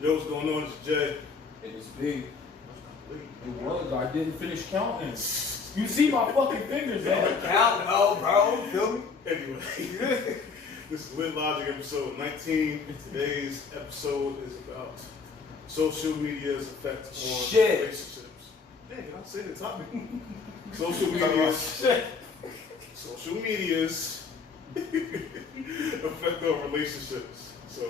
Yo, what's going on? It's Jay. It was big. It was. I didn't finish counting. You see my fucking fingers, man. Count, bro. Feel me? Anyway, this is Lit Logic episode 19. Today's episode is about social media's effect on relationships. Hey, I'll say the topic. Social media's effect on relationships. So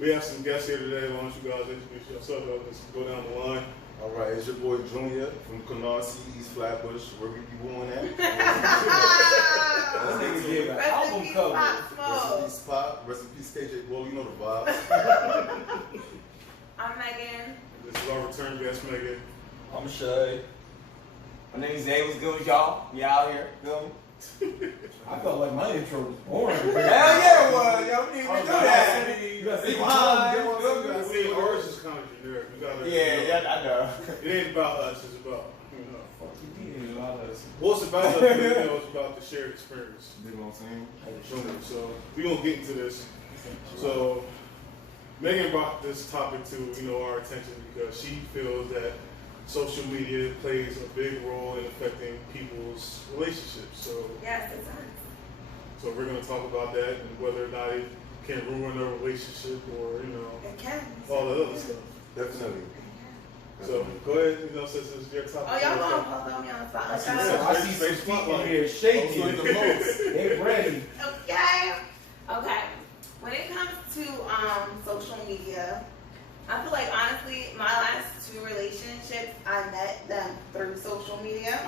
we have some guests here today. Why don't you guys introduce yourself? Let's go down the line. All right, it's your boy Junior from Canarsie, East Flatbush, where we be born at. This nigga gave an album cover. Rest in peace, Pop. Rest in peace, KJ. Well, you know the vibes. I'm Megan. This is our return guest, Megan. I'm Shay. My name's Zay. What's good with y'all? You out here? Feel me? I felt like my intro was boring. Hell yeah, it was. Y'all need to do that. You got Be to behind. Ours is kind of generic. We gotta, Yeah, I know. It ain't about us. It's about Fuck you mean about us? well, it's about us. It's about the shared experience. You know what I'm saying? So we're gonna get into this. So Megan brought this topic to our attention because she feels that social media plays a big role in affecting people's relationships. So Yes, it does. so we're gonna talk about that and whether or not it can ruin a relationship or It can. all that other stuff. Definitely. So go ahead, since it's your topic. Oh, y'all gonna put me on the spot like I that? see some people in here shaking. Also the most. They ready. Okay. When it comes to social media, I feel like honestly, my last 2 relationships, I met them through social media.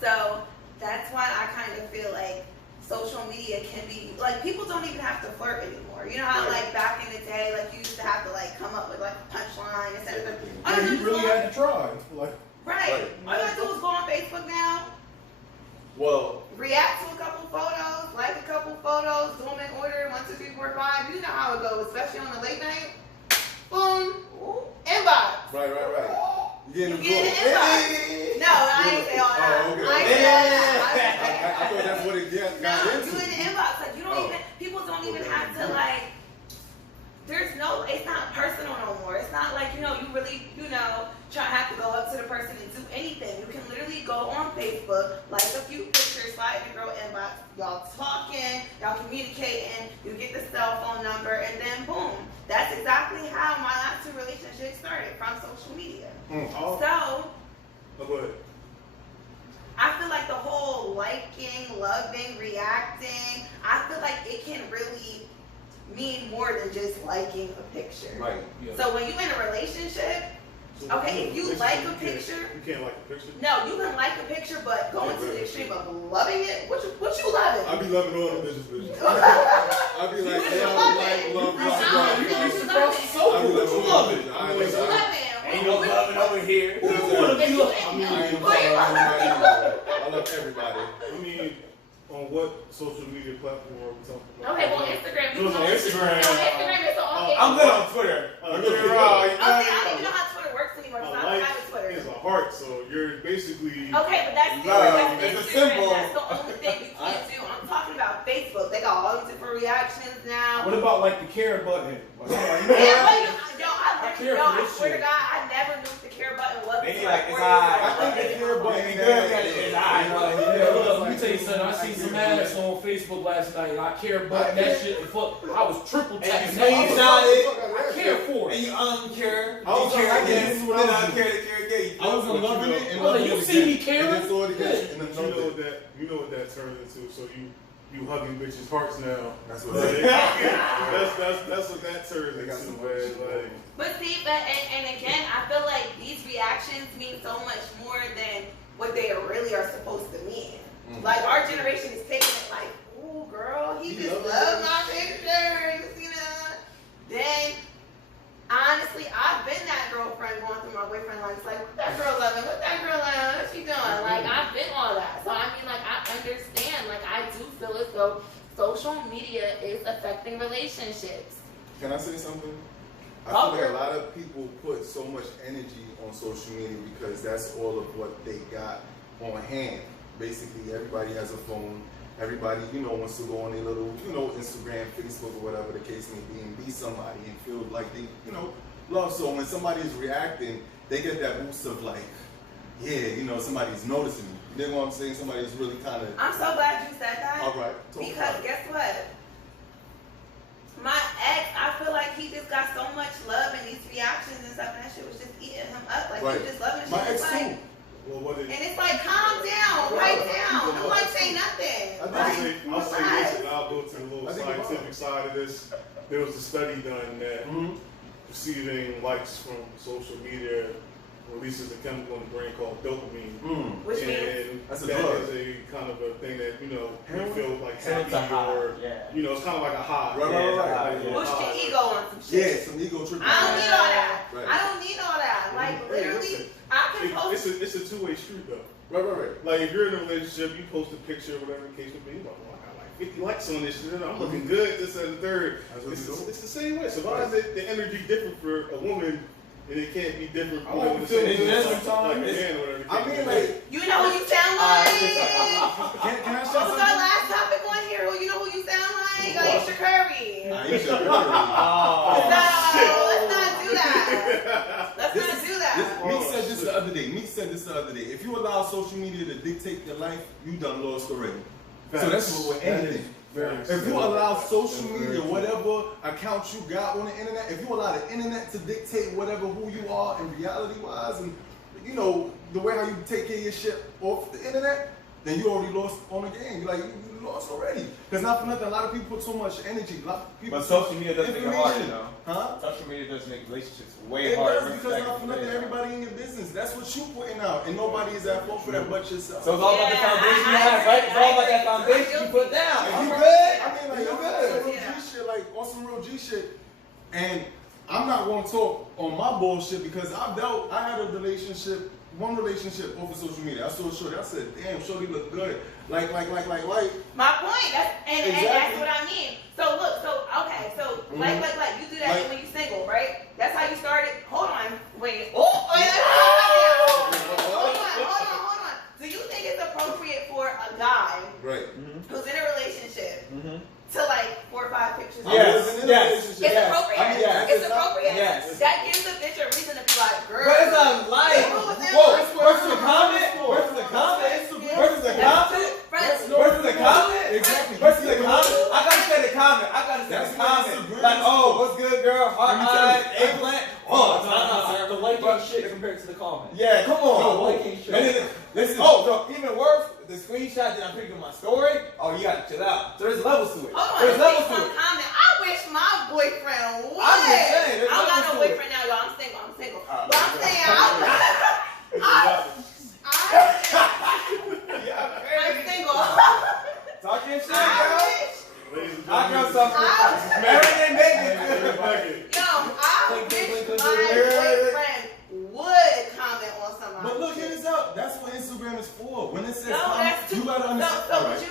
So that's why I kind of feel like social media can be like people don't even have to flirt anymore. You know how like back in the day, like you used to have to like come up with like a punchline instead of Yeah, you really had to try. Like, right. All you gotta do is go on Facebook now, Well, react to a couple photos, like a couple photos, do them in order, 1, 2, 3, 4, 5. You know how it goes, especially on the late night. Boom, inbox. right. You You getting get an the inbox. No, I ain't say all that. Oh, okay. I ain't say all that. I thought that's what it got No, into. do it in the inbox. Like you don't even, people don't even have to like. There's no, it's not personal no more. It's not like you really have to go up to the person and do anything. You can literally go on Facebook, like a few pictures, slide in the girl inbox. Y'all talking, y'all communicating. You get the cell phone number, and then boom. That's exactly how my last 2 relationships started, from social media. Oh, So. go ahead. I feel like the whole liking, loving, reacting, I feel like it can really mean more than just liking a picture. Right. yeah. So when you're in a relationship, So okay, if you like a picture, you can't like a picture. no, you can like a picture, but going to the extreme of loving it, what you loving? I be loving all the bitches. I be like, love. What you loving? What you loving? Ain't no loving over here. I love everybody. I mean, on what social media platform are we talking about? Okay, well, Instagram. It was on Instagram. No, Instagram is so okay. I'm good on Twitter. Okay, I don't even know how Twitter works anymore, A so I don't like have a Twitter. is a heart, so you're basically. Okay, but that's Love. different. It's a That's symbol. That's the only thing you can't do. I'm talking about Facebook. They got all these different reactions now. What about like the care button? Like, I swear to God, I never knew the care button was. They like it's alright. I think the care button It's is good. It's alright. Yeah, look, let me tell you something. I seen some ass on Facebook last night. I care button that shit. And fuck, I was triple tapping. And that. you I screenshot it. care for And it. you uncare. I was care like, again. this is Then what I was uncare again. I was loving it and Oh, loving you it see me again. caring? And then throw it again. And then You throw know it. what that turns into. So you hugging bitches' hearts now. That's what Like, it that's what that turns They got into, some man. shit Like, But see, and again, I feel like these reactions mean so much more than what they really are supposed to mean. Like our generation is taking it like, ooh, girl, he just loves my picture. You see girlfriend going through my boyfriend life. It's like, what that girl loving? What that girl loving? What she doing? Like, I've been all that. So, I mean, like, I understand. Like, I do feel as though social media is affecting relationships. Can I say something? I feel like a lot of people put so much energy on social media because that's all of what they got on hand. Basically, everybody has a phone. Everybody, wants to go on their little, Instagram, Facebook, or whatever the case may be, and be somebody and feel like they, love. So when somebody is reacting, they get that boost of like, yeah, somebody's noticing me. You know what I'm saying? Somebody's really kind of. I'm so glad you said that. All right. Because guess what? My ex, I feel like he just got so much love in these reactions and stuff, and that shit was just eating him up. Like, he just loving shit. My ex like, too. Well, and it's like, calm down, write down. I'm like, say nothing. I'll say this, and I'll go to the little scientific side of this. There was a study done that receiving likes from social media releases a chemical in the brain called dopamine. Which and means that's a that drug. is a kind of a thing that, you feel like So it's a happy high, or, yeah. it's kind of like a high. Right. push your ego on some shit. Yeah, some ego tripping. I don't need all that. Right. I don't need all that. Like, Hey, literally, listen, I can post. It's a two-way street though. Right. Like if you're in a relationship, you post a picture, whatever the case may be, you're like, I got like 50 likes on this shit, I'm looking good, this and the third. That's what you do. It's the same way. So why is the energy different for a woman and it can't be different for like the to same feel way, this like a sometimes. man or whatever. I mean, like, You know who you sound like? can I What show was our something? last topic on here? You know who you sound like? Aisha Curry. Aisha Curry. No, let's not do that. Let's not do that. Meek said this the other day. If you allow social media to dictate your life, you done lost already. So that's what we're anything. If you allow social media, whatever account you got on the internet, if you allow the internet to dictate whatever who you are in reality wise, and the way how you take care of your shit off the internet, then you already lost on the game. You're like, you lost already. Because not for nothing, a lot of people put so much energy. A lot of people But social media does make it harder, information. though. Huh? Social media does make relationships way It harder. does, because not for nothing, everybody in your business. That's what you putting out, and nobody is at fault for that but yourself. So it's all about the Yeah, foundation you I have, right? It's all about that agree. foundation you put down. If You you good? I mean, like, You on good? some real G shit, like on some real G shit, and I'm not going to talk on my bullshit because I had a relationship, one relationship over social media. I saw Shorty, I said, damn, Shorty look good. Like. My point. And that's what I mean. So look, okay, like you do that when you single, right? That's how you started. Hold on, wait. Hold on. Do you think it's appropriate for a guy Right. who's in a relationship to like 4 or 5 pictures? Yes. It's appropriate. I mean, yes. It's appropriate. Yes. That gives the bitch a reason to be like, girl. But it's a life. Whoa, versus the comment? Versus the comment? Versus the comment? Versus the comment? Exactly. Versus the comment? I gotta say the comment. That's the what comment. Instagram Like, is oh, for. what's good, girl? Heart Let me tell eye, you. eggplant. Oh, The like ain't shit compared to the comment. yeah, come on. No, like ain't shit. And then, listen. Oh, so even worse, the screenshot that I'm putting in my story. Oh, you gotta chill out. So there's levels to it. Hold on, There's levels to it. comment. I wish my boyfriend would. I'm just saying, there's I don't got levels no to it. boyfriend now, y'all. I'm single. Alright, But I'm saying, I'm single. Talking shit, I girl. wish. I got something. Marilyn Mason. Yo, I wish my boyfriend would comment on somebody. But look, hear this out. That's what Instagram is for. When it says No, comment, that's too. you gotta understand. So Alright. if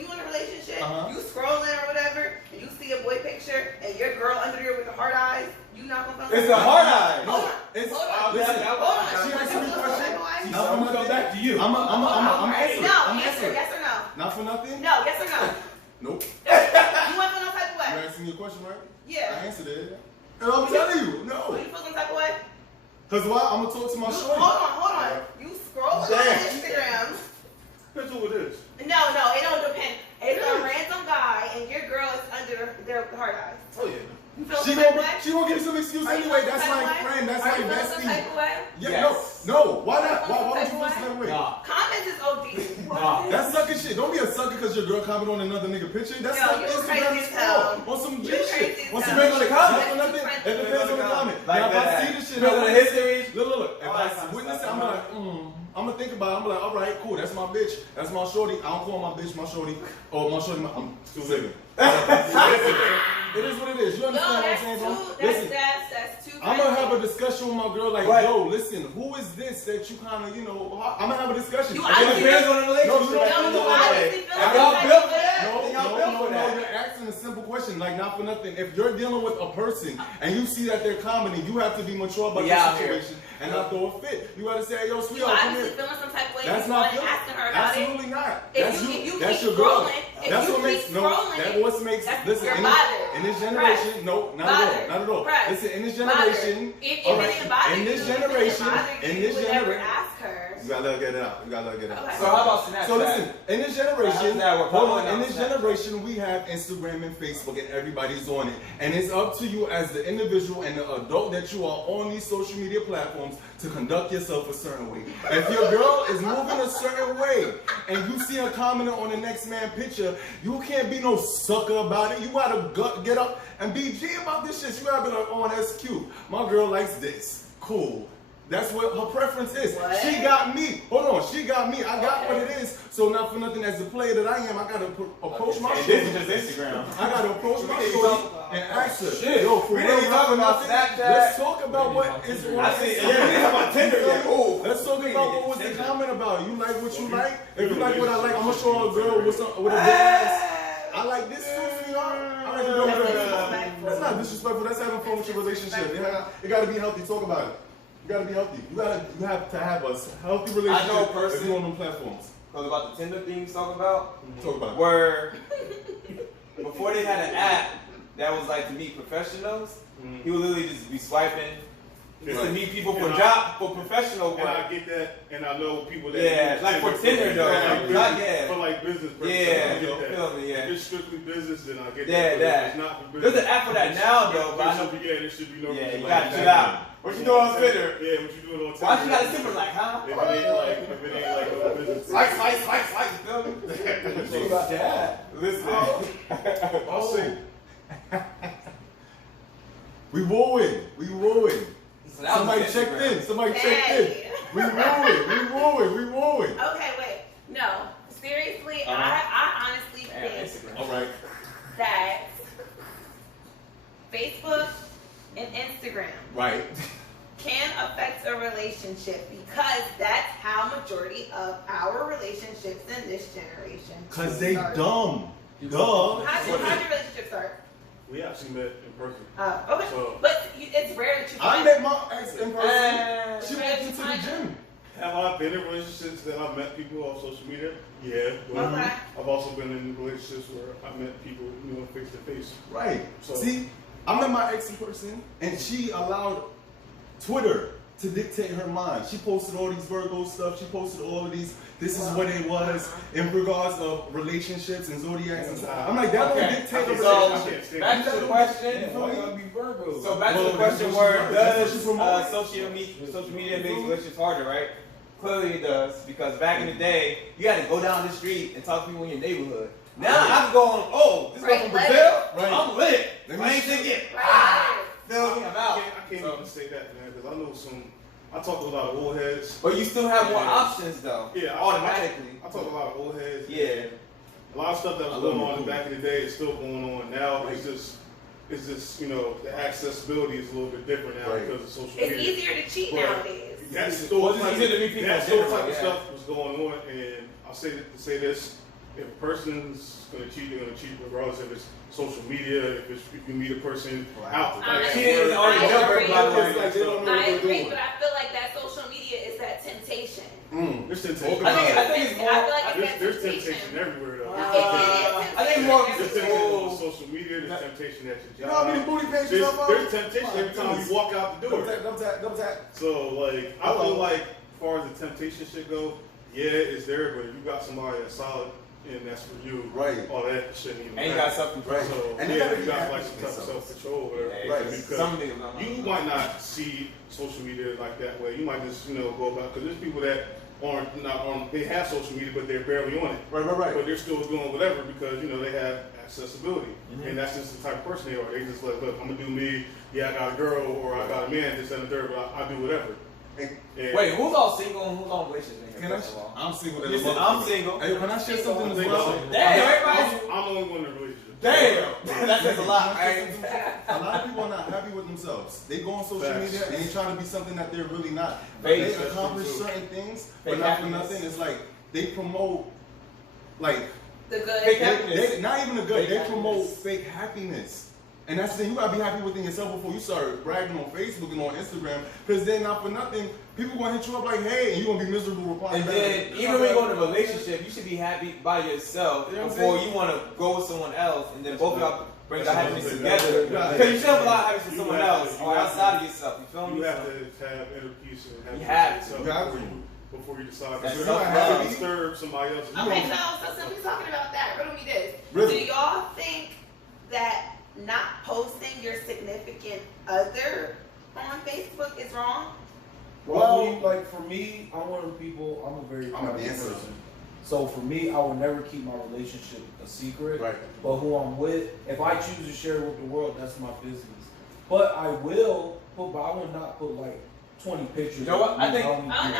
you in a relationship, Uh-huh. you scrolling or whatever, and you see a boy picture, and your girl under there with the hard eyes, you not gonna feel. It's a hard eye. Hold on. It's Hold on. listen. Hold on. She asked me a question. No, Not for nothing. back to you. I'm answering. I'm answer answering. yes or no. Not for nothing. No, yes or no. Nope. You went for no type of You way. asking me a question, right? Yeah. I answered it. And I'm telling you, When no. you feel some type of way. Cause why? I'm gonna talk to my You, shorty. hold on. You scroll on Damn. Instagram. Depends who it is. No, it don't depend. It's a random guy, and your girl is under their hard eyes. Oh yeah. You feel She some type of way? gonna give you some excuse Are you anyway. feeling That's some my type of way? friend. That's Are my you feeling some bestie. type of way? Yeah, Yes. no. Why not? Why would you Type feel of some way? way? Nah. Comments is OD. Nah. That's sucker shit. Don't be a sucker because your girl comment on another nigga picture. That's Yo, like you Instagram crazy is as hell. for. On some G You shit. crazy as On some hell. Depends on the comment. Not for nothing. It depends on the comment. Like Now if I that. see this shit, Depends on the history. Look. If All I that kind of witness it, stuff. I'm like, I'm gonna think about it. I'm like, all right, cool. That's my bitch. That's my shorty. I don't call my bitch my shorty. Oh, my shorty. I'm too living. It is what it is. You No, understand what I'm that's saying, two. bro? Listen. That's two I'm gonna have a discussion with my girl, like, yo, listen, who is this that you kind of, I'm gonna have a discussion. You It depends on the relationship. You're asking a simple question, like, not for nothing. If you're dealing with a person and you see that they're commenting, you have to be mature about the situation and not throw a fit. You gotta say, hey, yo, sweetheart, come here. feeling some type of way. That's not good. Absolutely not. That's you. That's your girl. That's what makes listen, in this generation, no, not at all. Listen, in this generation, all right, in this generation, ask her. you gotta let her get it out. Okay. So how about Snapchat? So listen, in this generation, Hold on, in this generation, we have Instagram and Facebook, and everybody's on it. And it's up to you as the individual and the adult that you are on these social media platforms to conduct yourself a certain way. If your girl is moving a certain way, and you see her commenting on the next man's picture, you can't be no sucker about it. You gotta get up and be G about this shit. You gotta be like, oh, that's cute. My girl likes this. Cool. That's what her preference is. What? She got me. Hold on, she got me. I got what it is. So not for nothing, as the player that I am, I gotta approach my This shorty. is just Instagram. I gotta approach my shorty and ask her, yo, for We real, didn't not talk for about nothing. Snapchat. Let's talk about what is on. I see. Yeah, we didn't talk about Tinder yet. Ooh. Let's talk about what was the comment about. You like what you like? If you like what I like, I'm gonna show a girl with a big ass. I like this too, sweetheart. I like a girl with a big ass. That's not disrespectful. That's having fun with your relationship. It gotta be healthy. Talk about it. You gotta be healthy. You have to have a healthy relationship. I know a person if you're on them platforms. Because about the Tinder thing you talking about, Talk about it. where before they had an app that was like to meet professionals, he would literally just be swiping just to meet people for professional And I work. get that, and I know people that Yeah, like for Tinder though, for like business purposes. Yeah, I get that. feel me, yeah. If it's strictly business, then I get Yeah, that. But that. if it's not for There's business. an app for that now though, but I know. there should be no. Yeah, you like gotta that. chill out. What you doing on Twitter? Yeah, what you doing on Tinder? Why you gotta simmer like, huh? If it ain't like no business. Slice, feel me? Think about that. Listen. I'll say. We wooing. So that was Somebody Instagram. checked in. Somebody checked in. Hey. We wooing. Okay, wait. No, seriously, I honestly Damn, think Instagram. All right. that Facebook and Instagram Right. can affect a relationship because that's how majority of our relationships in this generation. Cause they start. dumb. Duh. How'd your relationship start? We actually met in person. Okay, So- but it's rare that you I find. met my ex in person. She walked into the gym. Have I been in relationships that I've met people on social media? Yeah. But Okay. I've also been in relationships where I met people, face to face. Right. So- See, I met my ex in person, and she allowed Twitter to dictate her mind. She posted all these Virgo stuff. She posted all of these. This is what it was in regards of relationships and zodiacs and stuff. I'm like, that don't dictate a So, relationship. back to the question. Why gotta be Virgo? So back to the Well, question that's where what she- that's what does she's promoting. social media makes relationships harder, right? Clearly it does, because back in the day, you had to go down the street and talk to people in your neighborhood. Now I'm going, oh, this guy from Right, Brazil? right. I'm lit. Let me I ain't see. thinking. Right. Feel me? I'm out. I can't So- even say that, man, because I know I talk to a lot of old heads. But you still have more Yeah. options though. Yeah, Automatically. I talk to a lot of old heads. Yeah. and a lot of stuff that I was love going it, on too. back in the day is still going on now. It's just the accessibility is a little bit different now Right. because of social It's media. easier to cheat Right. nowadays. That's still Well, it's easier to meet people in general, type of yeah. stuff was going on, and I'll say this: if a person's gonna cheat, they're gonna cheat regardless if it's social media, if you meet a person out. Cheating is already I numbered, agree. by the way. It's like they don't know I what they're agree, doing. but I feel like that social media is that temptation. There's temptation. I think it's more. I feel like it's that There's temptation. temptation everywhere though. I think more of There's the temptation on social media. There's temptation at your You know how many job. booty pages I follow? There's temptation every time you walk out the door. Double tap. So like, I feel like as far as the temptation shit go, yeah, it's there. But if you got somebody that's solid and that's for you, Right. all that shouldn't even And you matter. got self-control. Right. So And they yeah, gotta you be got happy like with some type of themselves. self-control, or whatever. Yeah, Right. Because some niggas don't know. you might not see social media like that way. You might just go about because there's people that aren't not on. They have social media, but they're barely on it. Right. But they're still doing whatever because they have accessibility, and that's just the type of person they are. They just like, look, I'm gonna do me. Yeah, I got a girl or I got a man, this and the third, but I do whatever. And Wait, who's all single and who's on relationship? Can First of all, I'm single. as a listen, motherfucker. I'm single. Hey, can I share something as I'm well? single. Damn, everybody. I'm the only one in a relationship. Damn, that says a lot. A lot of people are not happy with themselves. They go on social Facts. media and they trying to be something that they're really not. Fake. They accomplish certain things, but Fake not for happiness. nothing. It's like they promote, like The good. Fake happiness. not even the good. Fake They promote happiness. fake happiness. And that's the thing, you gotta be happy within yourself before you start bragging on Facebook and on Instagram. Because then, not for nothing, people gonna hit you up like, hey, and you gonna be miserable replying And back. then, even when you go in a relationship, you should be happy by yourself You know what I'm before saying? you want to go with someone else, and then both of y'all bring the That's happiness what I'm together. saying. Because you should have a lot of happiness with You someone have to- else you or have outside to- of yourself. You feel me? You have So- to have inner peace and have You have yourself to. You have before you decide. That's Because you're not self-love. happy to disturb somebody else. Okay, so since we're talking about that, riddle me this. Really? Do y'all think that not posting your significant other on Facebook is wrong? Well, like for me, I'm one of the people. I'm a very I'm a private dancer. person. So for me, I will never keep my relationship a secret. Right. But who I'm with, if I choose to share it with the world, that's my business. But I will put. But I will not put like 20 pictures. You know what? of I me think- only Oh, no, doing-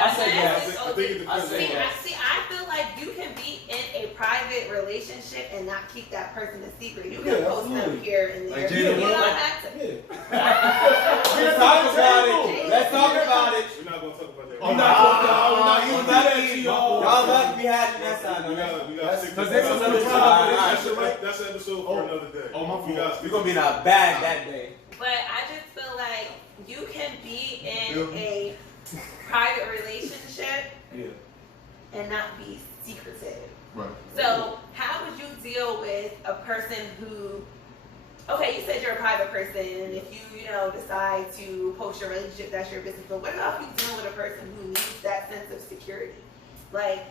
I say yes. I think it depends I say on yes. I feel like you can be in a private relationship and not keep that person a secret. You Yeah, can post them absolutely. here and there. Like You Jada don't Will? have to. Yeah. Let's talk about it. Let's talk about it. We're not gonna talk about that. I'm not talking about- I'm not Y'all even lucky. y'all. Y'all lucky we had you that side. We got stick to Because that. there's another That's- time. That's an episode Oh. for another day. Oh, my We fault. got We're gonna be in our bag that day. But I just feel like you can be in a private relationship Yeah. and not be secretive. Right. So how would you deal with a person who, okay, you said you're a private person, and if you decide to post your relationship, that's your business. But what about if you deal with a person who needs that sense of security? Like,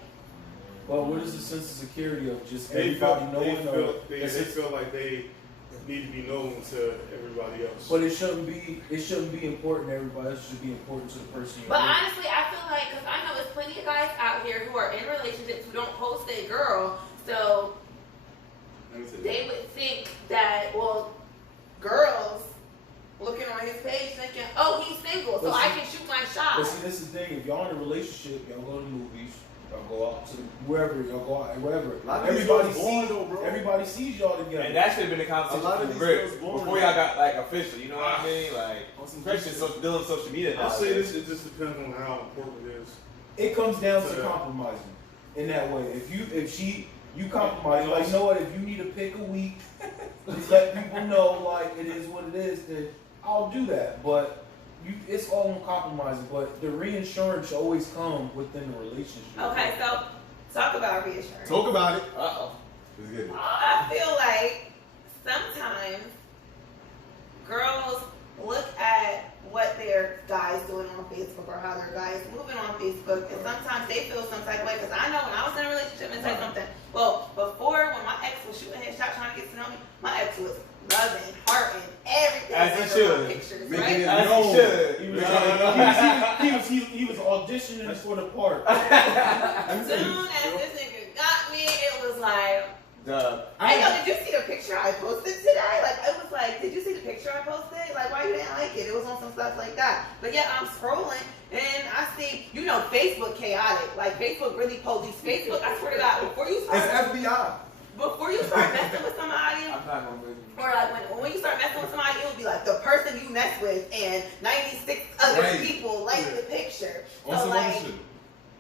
Well, what is the sense of security of just They everybody feel, knowing? they feel like they need to be known to everybody else. But it shouldn't be. It shouldn't be important to everybody. It should be important to the person you're but with. honestly, I feel like, because I know there's plenty of guys out here who are in relationships who don't post their girl, so they would think that, well, girls looking on his page thinking, oh, he's single, so But I see- can shoot my But shot. see, this is the thing. If y'all in a relationship, y'all go to the movies, y'all go out to wherever, y'all go out wherever. A lot of these Everybody girls born sees. though, bro. Everybody sees y'all together. And that should have been the A lot conversation of from these the rip girls born before like- y'all got like official. You know what I mean? Like On some Christians so dealing with social media now. I'll say this: it just depends on how important it is. It comes down to Yeah. compromising in that way. You compromise, like, you know what, if you need to pick a week, just let people know, like, it is what it is, then I'll do that. But it's all on compromising. But the reinsurance should always come within the relationship. Okay, so talk about reassurance. Talk about it. Uh-oh. Let's get it. I feel like sometimes girls look at what their guy's doing on Facebook or how their guy is moving on Facebook, and sometimes they feel some type of way. Because I know when I was in a relationship and said something, well, before when my ex was shooting his shot trying to get to know me, my ex was loving, hearting, everything. As he under should. my pictures, Making right? it As known. he should. He was auditioning for the part. As soon as this nigga got me, it was like, Duh. hey, yo, did you see the picture I posted today? Like, it was like, did you see the picture I posted? Like, why you didn't like it? It was on some stuff like that. But yeah, I'm scrolling and I see, Facebook chaotic. Like, Facebook really police. Facebook, I swear to God, before you It's start messing with somebody, I'm not gonna believe you. or like when you start messing with somebody, it would be like the person you mess with and 96 other Right. people like the picture. On So some like, other shit.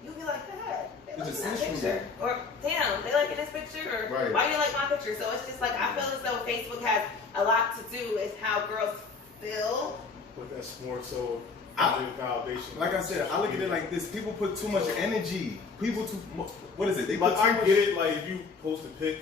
you'll be like, God, they It's like just that sensual. picture. Or, damn, they liking this picture? Or, Right. why you like my picture? So it's just like, I feel as though Facebook has a lot to do with how girls feel. But that's more so I- validation. Like I said, I look at it like this. People put too much energy. People too. What is it? They put Like too I much. get it. Like if you post a pic,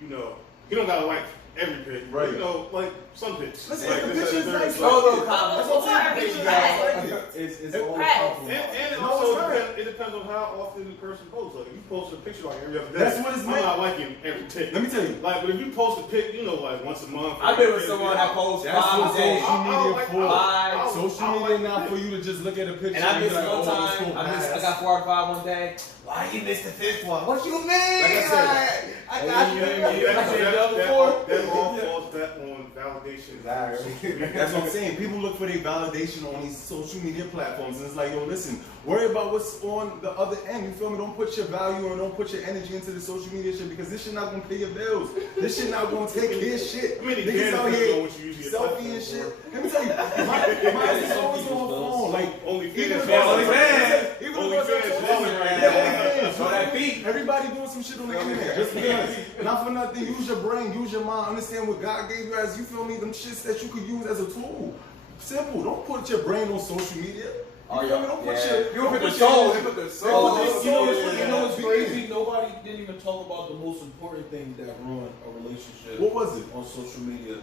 you don't gotta like every pic. Right. Like some pics. Listen, like, the this- picture's there's- nice. there's- Oh, no, But comment. before That's we what press, It's all Press. compromise. And No, also it's not. it depends on how often the person posts. Like if you post a picture like every other day, That's what it's I'm meant. not liking every pic. Let me tell you. Like, but if you post a pic, like once a month. I've been with someone that posts That's 5 what days. social media for. Social media now not for you to just look at a picture And I be missed like, one oh, it's time. so I fast. got 4 out of 5 one day. Why you missed the 5th one? What you mean? Like I said, I got you. That's it all falls back on validation. Exactly. That's what I'm saying. People look for their validation on these social media platforms, and it's like, yo, listen, worry about what's on the other end. You feel me? Don't put your value and don't put your energy into the social media shit because this shit not gonna pay your bills. This shit not gonna take care of shit. I mean, it Niggas can out depend here on what you use your selfie platform and shit. for. Let me tell you, my is always on the phone. Like, Only even fans. if Only the ones fans. that Balling right Yeah, now. OnlyFans. So that beat. Everybody doing some shit on the internet. Just because. Not for nothing. Use your brain. Use your mind. Understand what God gave you as, you feel me, them shits that you could use as a tool. Simple. Don't put your brain on social media. Oh, You feel me? Don't put yeah. your. You put the your- soul. You put the soul. You know what's Yeah. crazy? Nobody didn't even talk about the most important thing that ruined a relationship What was it? on social media.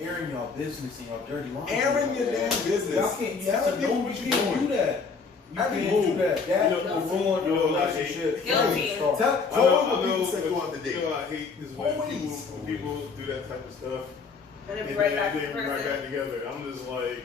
Airing y'all business and y'all dirty laundry. Airing your damn business. Y'all can't, you have to Tell people know what you you're can't doing. do that. You Every can't do move. that. That You will know, ruin you know, a like, relationship. Guilty. From the start. Tell what people I say throughout the you day. know, I hate is when Always. people do that type of stuff And and then then break back they the bring right person. back together. I'm just like,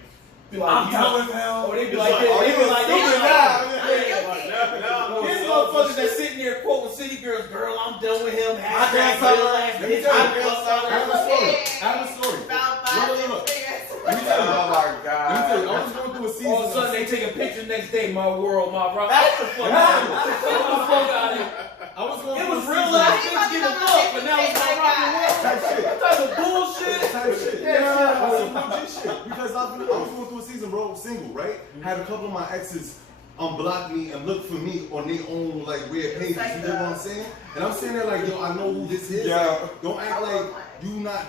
Be like, I'm you done know- with him. Oh, they be It's like, like, they oh, be you like, was they be thinking like, I'm like guilty. now These motherfuckers that sitting there quoting City Girls, girl, I'm done with him. I Hashtag can't tell real her. ass Let me bitch. tell you. I feel sorry. I have a story. I have a story. About Look, look, look. 5 minutes. Let me tell you. Oh my God. Let me tell you. I was going through a season. All of a sudden, they take a picture next day. My world, my rock. What the fuck? Get the fuck out of here. I was going It through was a real season. life. Bitch, give a fuck. But now it's not rock and roll. Type shit. What type of bullshit? Type shit. Yeah, Yeah, some legit shit. Because I was going through a season, bro, single, right? Had a couple of my exes unblock me and look for me on their own like weird pages. You know what I'm saying? And I'm sitting there like, yo, I know who this is. Yeah. Like, don't act like you not.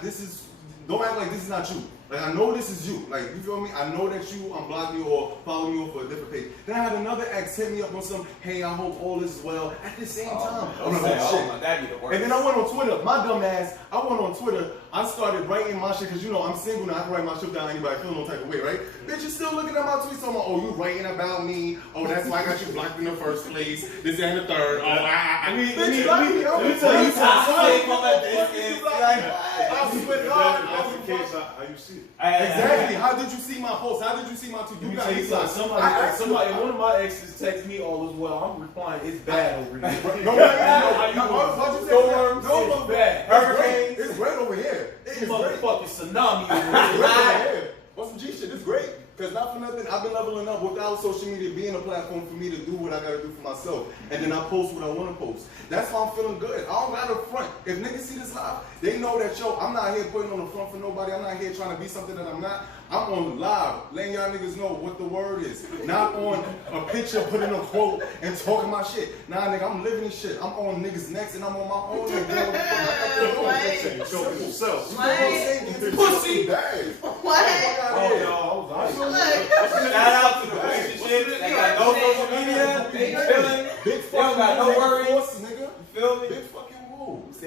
Don't act like this is not you. Like I know this is you. Like you feel me? I know that you unblock me or follow me for a different page. Then I had another ex hit me up on some, hey, I hope all is well. At the same time, I'm like, oh shit. That'd be the worst. And then I went on Twitter. My dumb ass, I went on Twitter. I started writing my shit because you know I'm single now. I can write my shit down. Anybody feel no type of way, right? Bitch, you still looking at my tweets talking about, oh, you writing about me. Oh, that's why I got you blocked in the first place. This and the third. Oh, bitch, block me. I'm gonna tell you toxic something. from a distance. I swear to if God, I that's was the case, how you see it? Exactly. How did you see my post? How did you see my tweet? Let You me tell you got something. Somebody, one of my exes text me all as well. I'm replying, it's bad over here. No, why'd you say that? No, It's bad. it's great. It's great over here. It is great. Motherfucking tsunami over It's here. great over here. What's some G shit? It's great. Because not for nothing, I've been leveling up without social media being a platform for me to do what I gotta do for myself. And then I post what I wanna post. That's why I'm feeling good. I don't gotta front. If niggas see this live, they know that, yo, I'm not here putting on the front for nobody. I'm not here trying to be something that I'm not. I'm on live, letting y'all niggas know what the word is. Not on a picture, putting a quote, and talking my shit. Nah, nigga, I'm living this shit. I'm on niggas' necks, and I'm on my own. And doing what the fuck I got to do. What? Show people self. You know what I'm saying? It's Pussy. bad. What? Oh, no, I was Look. Shout out to the relationships that got no social media. They chilling. Big They don't got no worries. force, nigga. You feel me? Big fucking moves.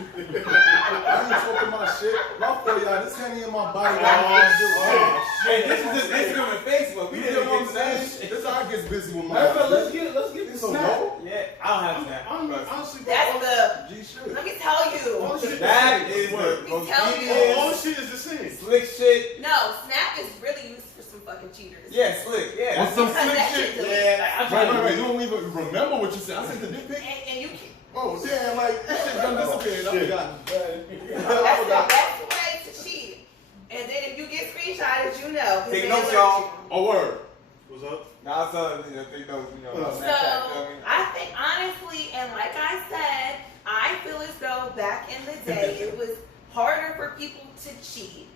I ain't talking my shit. My fault, y'all. This Henny in my body. Hey, this is just Instagram and Facebook. We You didn't know what get I'm to that saying? shit. This how I get busy with my Matter of fact, shit. let's get It's this so snap. low. Yeah, I don't have Snap. Honestly, That's the. G shit. Let me tell all you. shit That is the most Tell me. all genius, shit is the same. slick shit. No, Snap is really used for some fucking cheaters. Yeah, slick. Yeah. What's some Because slick that shit? shit Yeah, I'm Right. You don't even remember what you said. I sent the dick pic. And you can. Oh, damn, like, this shit done disappeared. I Shit. forgot. That's the best way to cheat. And then if you get screenshotted, you know. 'cause Take they notes, alert y'all. you. A word. What's up? Now it's think those, So Snapchat, feel me? I think honestly, and like I said, I feel as though back in the day it was harder for people to cheat.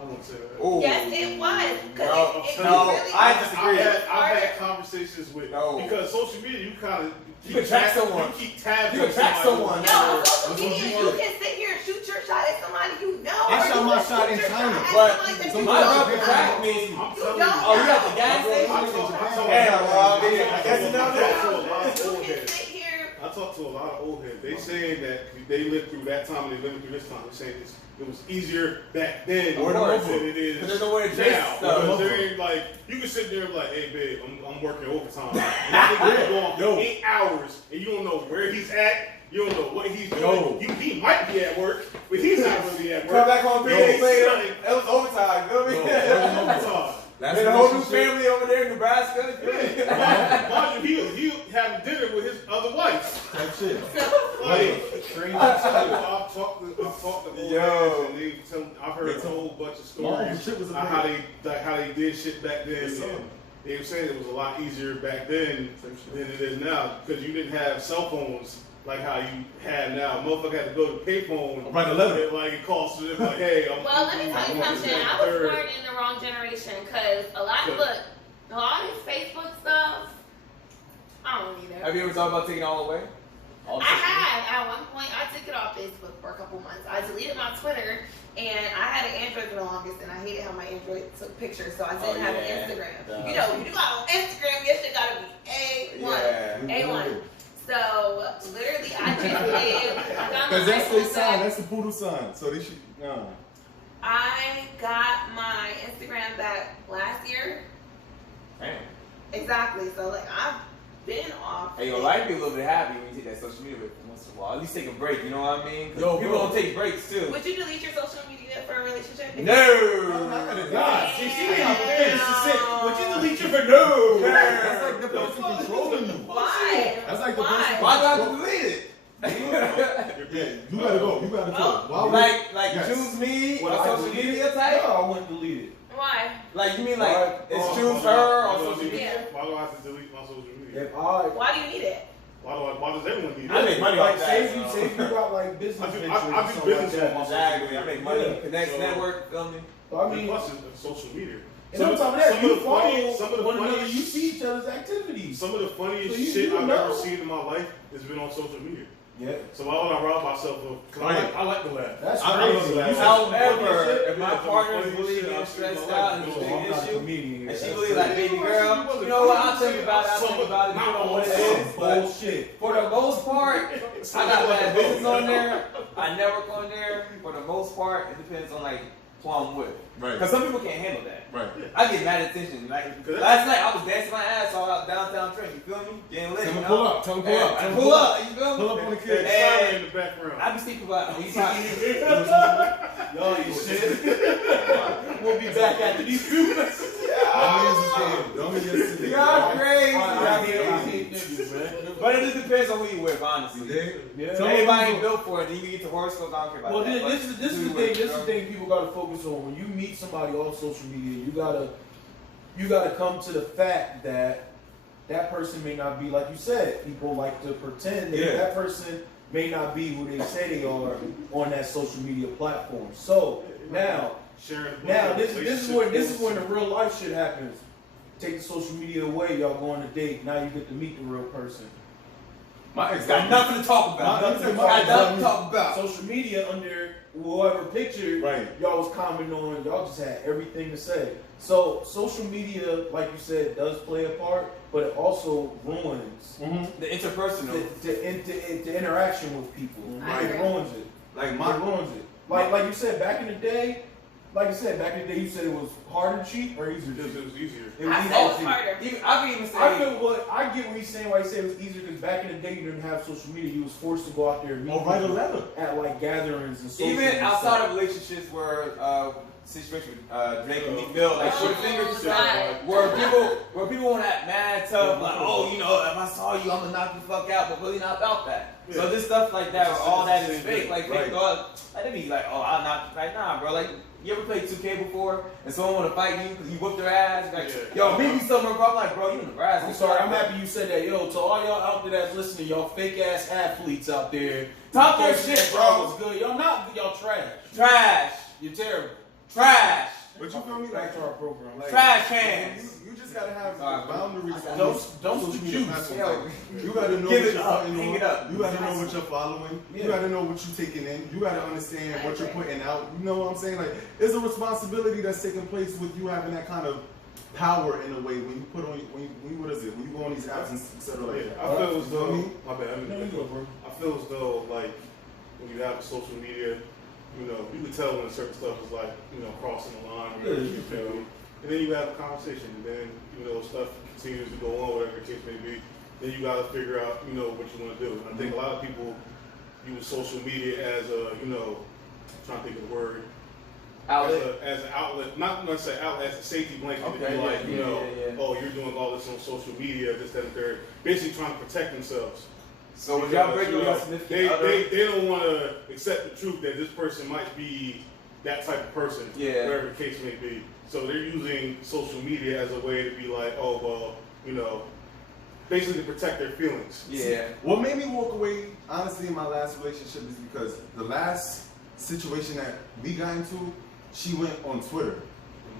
I won't say that. Ooh. Yes, it was. No, Because no, really I was disagree. I've had conversations with No. because social media you kind of You can track someone. You keep tabs. You can on track somebody. someone. No, on social That's media, what you you can sit here and shoot your shot at somebody you know. I or shot you my can shot shoot in your China. shot at But somebody that you my don't brother know. tracked me. I'm telling don't- you. Oh, you at the gas I station? talk to Damn, well, I guess you know I talk that. to a lot of You old can heads. sit here. I talk to a lot of old heads. They saying that they lived through that time and they living through this time. They're saying it was easier back then Of course. than it is Because there's no way to trace now. stuff. Because there ain't like you can sit there and be like, hey babe, I'm working overtime. And that nigga go on for 8 hours and you don't know where he's at. You don't know what he's doing. He might be at work, but he's not really at work. Come back home 3 days No, later. son. It was overtime. You feel me? Overtime. There's a whole new family over there in Nebraska. Yeah. Mind you, having dinner with his other wife. Type shit. Like, Crazy I've stuff. talked to old Yo. heads, and I've heard a whole bunch of Oh, stories shit was a how they did shit back then. Yes, sir. And they were saying it was a lot easier back then than it is now because you didn't have cell phones like how you have now. Motherfucker had to go to payphone. Write a letter. And, like it costs them like, hey, Well, let me tell you something. I was born in the wrong generation because a lot of all this Facebook stuff, I don't need it. Have you ever thought about taking it all away? I had at one point. I took it off Facebook for a couple months. I deleted my Twitter, and I had an Android for the longest, and I hated how my Android took pictures, so I didn't have an Instagram. You know, you got on Instagram, your shit gotta be A1, A1. So literally, I just did. Because that's their sign. That's the poodle sign. So they should. I got my Instagram back last year. Damn. Exactly. So like I've been off. Hey, your life be a little bit happy when you take that social media break for once in a while. At least take a break, you know what I mean? 'Cause Yo, people bro. don't take breaks too. Would you delete your social media for a relationship? No. God, see, she ain't finished. She said, "Would you delete your for no?" That's like the person controlling you. Why? That's like the Why? person. Why do I have to delete it? Yeah, you gotta go. You gotta go. Why would- Like Yes. choose me Would on I social delete media it? type? No, I wouldn't delete it. Why? Like you mean like Why? it's Oh, choose why her on do I social need- media? Why do I have to delete my social media? If I Why do you need it? Why does everyone need I it? make money like, off that. say if so. you got like business I do- ventures I or do something business like that. on Exactly. I make money. Yeah. Connects, So- network, feel me? So I And mean, plus, it's social media. and on top of that, you follow some of the one another. funniest, You see each other's activities. some of the funniest So you shit I've know. ever seen in my life has been on social media. Yeah, So why would I rob myself of? Cause I like to laugh. that's I crazy. love to laugh. You However, shit. if my Yeah, partner's funny really shit getting I've seen in stressed my out life. and No, it's a I'm big not a issue, comedian. and she That's really like, baby girl, you know what? I'll tell you about it. I'll tell you about it. You know what it is. But bullshit. for the most part, I got bad business on there. I network on there. For the most part, it depends on like who I'm with. Right. Because some people can't handle that. Right. I get mad attention. Like last night, I was dancing my ass off out downtown Trent. You feel me? Getting lit. Tell You me know? pull up. Tell me pull up. And Tell me pull up. You feel me? Pull up on the And kid. silent in the background. I be speaking about. You probably, Y'all ain't shit. We'll be back after these few minutes. y'all crazy. I hate niggas, man. But it just depends on who you with, honestly. Yeah. Everybody ain't built for it. Then you get to horoscopes. I don't care about Well, that. this is the thing. This is the thing people gotta focus on. When you meet somebody on social media, you gotta come to the fact that that person may not be like you said. People like to pretend that that person may not be who they say they are on that social media platform. So now this is when the real life shit happens. Take the social media away, y'all go on a date. Now you get to meet the real person. My ex Got nothing to talk about. My- Nothing my- to talk about. Social media under whoever picture Right. y'all was commenting on, y'all just had everything to say. So social media, like you said, does play a part, but it also ruins The interpersonal. the interaction with people. I It agree. ruins it. Like It ruins it. Like you said, back in the day, you said it was harder to cheat or easier to Because cheat. it was easier. It was I easier said it to was cheat. harder. I can even say. I get what he's saying. Why he said it was easier because back in the day you didn't have social media. You was forced to go out there and meet Or write a people letter. at like gatherings and social. Even outside of relationships where situation with Drake and Meek Mill, like short fingers and stuff, where people want to act mad tough, like, oh, you know, if I saw you, I'm gonna knock you the fuck out, but really not about that. So just stuff like that, where all that is fake, like fake God, like they be like, oh, I'll knock, like nah, bro, like. You ever played 2K before and someone want to fight you because you whooped their ass? Like, yo, meet me somewhere, bro. I'm like, bro, you in Nebraska. I'm sorry, I'm happy you said that. Yo, to all y'all out there that's listening, y'all fake ass athletes out there. Talk your Y'all shit, was bro. good. Y'all not good. Y'all trash. Trash. You're terrible. Trash. But you feel me? Back to our program. Like, Trash cans. You just gotta have Sorry, bro. boundaries. on Don't social the media juice. platforms. Yo. You gotta know Give what it you're up. putting Hang on. it up. You gotta know what you're following. Yeah. You gotta know what you're taking in. You gotta understand what you're putting out. You know what I'm saying? Like, there's a responsibility that's taking place with you having that kind of power in a way when you put on when you what is it? When you go on these apps and etc. like that. I feel as though Me? my bad. No, you go, bro. I feel as though like when you have social media, you know, you can tell when certain stuff is like, you know, crossing the line or whatever, you feel me? And then you have a conversation, and then, you know, stuff continues to go on, whatever the case may be. Then you gotta figure out, you know, what you wanna do. And I think a lot of people use social media as a, you know, I'm trying to think of the word, as an outlet, not necessarily outlet, as a safety blanket to be like, oh, you're doing all this on social media, this, that, and third. Basically trying to protect themselves. So when y'all break your significant other, they don't want to accept the truth that this person might be that type of person, whatever the case may be. So they're using social media as a way to be like, oh, well, you know, basically to protect their feelings. Yeah. What made me walk away, honestly, in my last relationship is because the last situation that we got into, she went on Twitter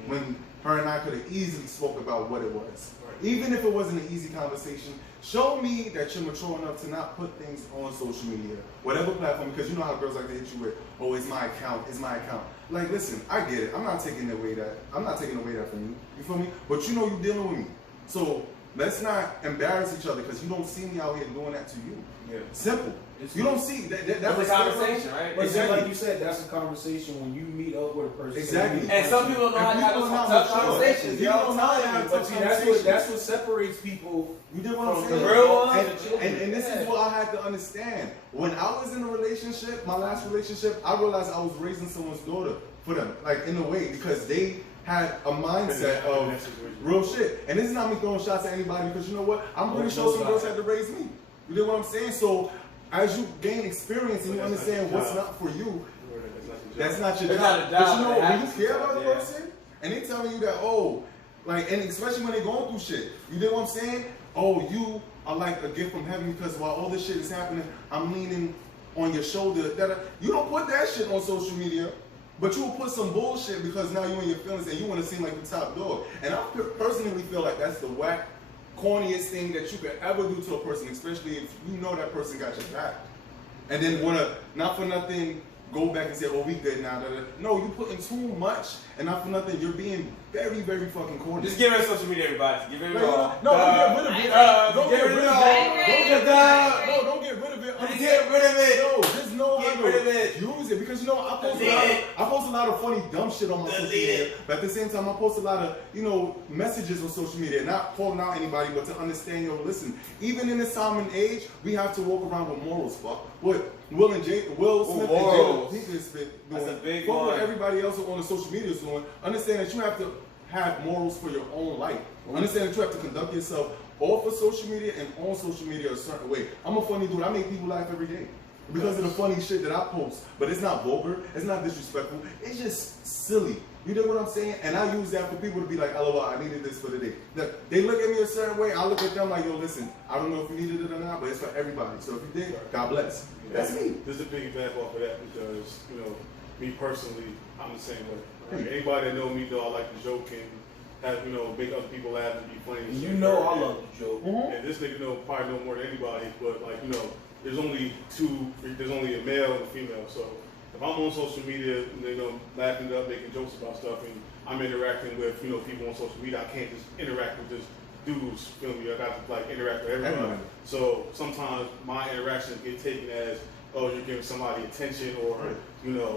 when her and I could have easily spoke about what it was. Right. Even if it wasn't an easy conversation, show me that you're mature enough to not put things on social media, whatever platform, because you know how girls like to hit you with, oh, it's my account, it's my account. Like, listen, I get it. I'm not taking away that from you. You feel me? But you know you're dealing with me. So let's not embarrass each other because you don't see me out here doing that to you. Yeah. Simple. You don't see that's a conversation, right? But exactly. Like you said, that's a conversation when you meet up with a person. Exactly. And some people don't know how to have tough conversations. But see, that's what separates people. You did what I'm saying? The real ones. And this is what I had to understand. When I was in a relationship, my last relationship, I realized I was raising someone's daughter for them, like in a way, because they had a mindset of real shit. And this is not me throwing shots at anybody because you know what? I'm pretty sure some girls had to raise me. You know what I'm saying? So as you gain experience and you understand what's not for you, that's not your job. But you know, when you care about the person and they telling you that, oh, like, and especially when they're going through shit, you know what I'm saying? Oh, you are like a gift from heaven because while all this shit is happening, I'm leaning on your shoulder. You don't put that shit on social media. But you will put some bullshit because now you're in your feelings and you want to seem like the top dog. And I personally feel like that's the whack, corniest thing that you could ever do to a person, especially if you know that person got your back. And then want to, not for nothing, go back and say, oh, we good now. No, you putting too much, and not for nothing, you're being very, very fucking corny. Just get rid of social media, everybody. Get rid of it all. No, don't get rid of it. Don't get rid of it. No, don't get rid of it. Get rid of it. No, just know how get rid of it. Use it because you know I post a lot of funny dumb shit on my social media. But at the same time, I post a lot of messages on social media, not calling out anybody, but to understand. Listen, even in this time and age, we have to walk around with morals. Fuck what Will Smith and Jada Pinkett Smith doing. That's a big one. What everybody else on the social media is doing. Understand that you have to have morals for your own life. Understand that you have to conduct yourself off of social media and on social media a certain way. I'm a funny dude. I make people laugh every day because of the funny shit that I post. But it's not vulgar. It's not disrespectful. It's just silly. You know what I'm saying? And I use that for people to be like, LOL, I needed this for the day. They look at me a certain way. I look at them like, yo, listen, I don't know if you needed it or not, but it's for everybody. So if you did, God bless. That's me. This is a big example off of that because, me personally, I'm the same way. Like, anybody that know me know I like to joke and have, make other people laugh and be funny. You know I love to joke. And this nigga probably know more than anybody, but like, there's only a male and a female. So if I'm on social media, laughing it up, making jokes about stuff, and I'm interacting with, people on social media, I can't just interact with just dudes, feel me? I got to like interact with everybody. So sometimes my interactions get taken as, oh, you're giving somebody attention or,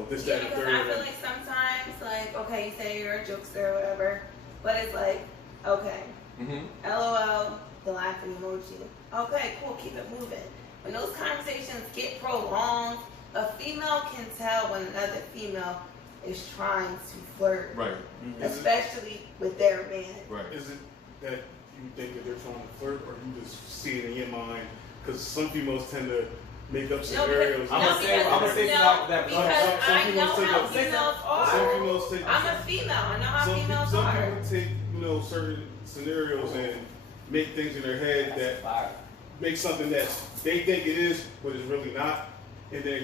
this, that, and the third. I feel like sometimes, like, okay, you say you're a jokester or whatever, but it's like, okay, LOL, the laughing emoji. Okay, cool, keep it moving. When those conversations get prolonged, a female can tell when another female is trying to flirt. Right. Especially with their man. Right. Is it that you think that they're trying to flirt or you just see it in your mind? Because some females tend to make up scenarios. I'm gonna say that because I know how females are. Some females take. I'm a female. I know how females are. Some people take, certain scenarios and make things in their head that make something that they think it is, but it's really not. And then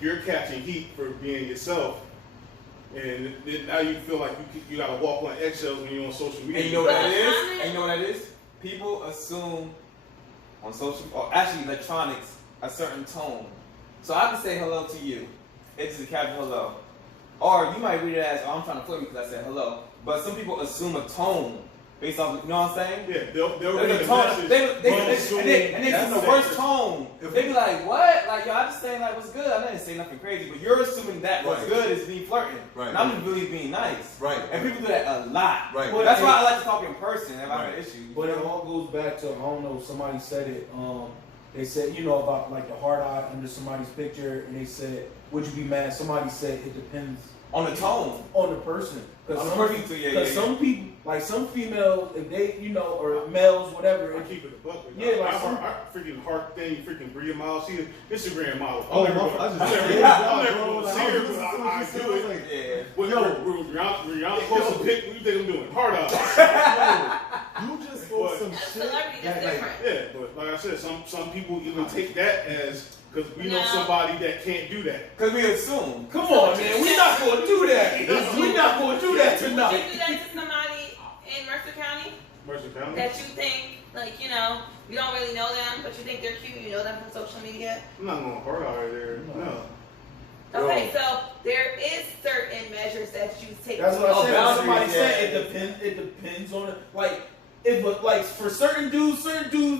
you're catching heat for being yourself. And then now you feel like you gotta walk on eggshells when you're on social media. And you know what that is? People assume on social, or actually electronics, a certain tone. So I can say hello to you. It's just a casual hello. Or you might read it as, oh, I'm trying to flirt because I said hello. But some people assume a tone based off, you know what I'm saying? Yeah, they'll read the tone. message. And they assume the worst tone. They be like, what? Like, yo, I just saying like, what's good? I didn't say nothing crazy, but you're assuming that what's good is me flirting. Right. And I'm just really being nice. Right. And people do that a lot. Right. Well, that's why I like to talk in person if I have an issue. But it all goes back to, I don't know, somebody said it, they said, about like the hard eye under somebody's picture, and they said, would you be mad? Somebody said it depends On the tone. on the person. On the Because person too, yeah. some people, like some females, if they, you know, or males, whatever. I keep it a buck. Yeah, like I freaking heart thing, freaking Bria Miles. She an Instagram model. Oh, I'm my- never I gonna- just- I'm never yeah, gonna- I'm never bro, gonna like, see I her, was but listening to I what you said, I was do like, it. Yeah. What Rihanna supposed to pick? What you think I'm doing? Hard eyes. You just spoke some As a shit. celebrity, that's that, like, different. Yeah, but like I said, some people even take that as because we know No. somebody that can't do that. Because we assume. Come on, man. We're not going to do that. We're not going to do that Would tonight. you do that to somebody in Mercer County Mercer County. that you think, like, you know, you don't really know them, but you think they're cute, you know them from social media? I'm not going hard eye there. No. Okay, so there is certain measures that you take. That's what I said. boundaries, Somebody yeah. said it depends on it. Like, like for certain dudes,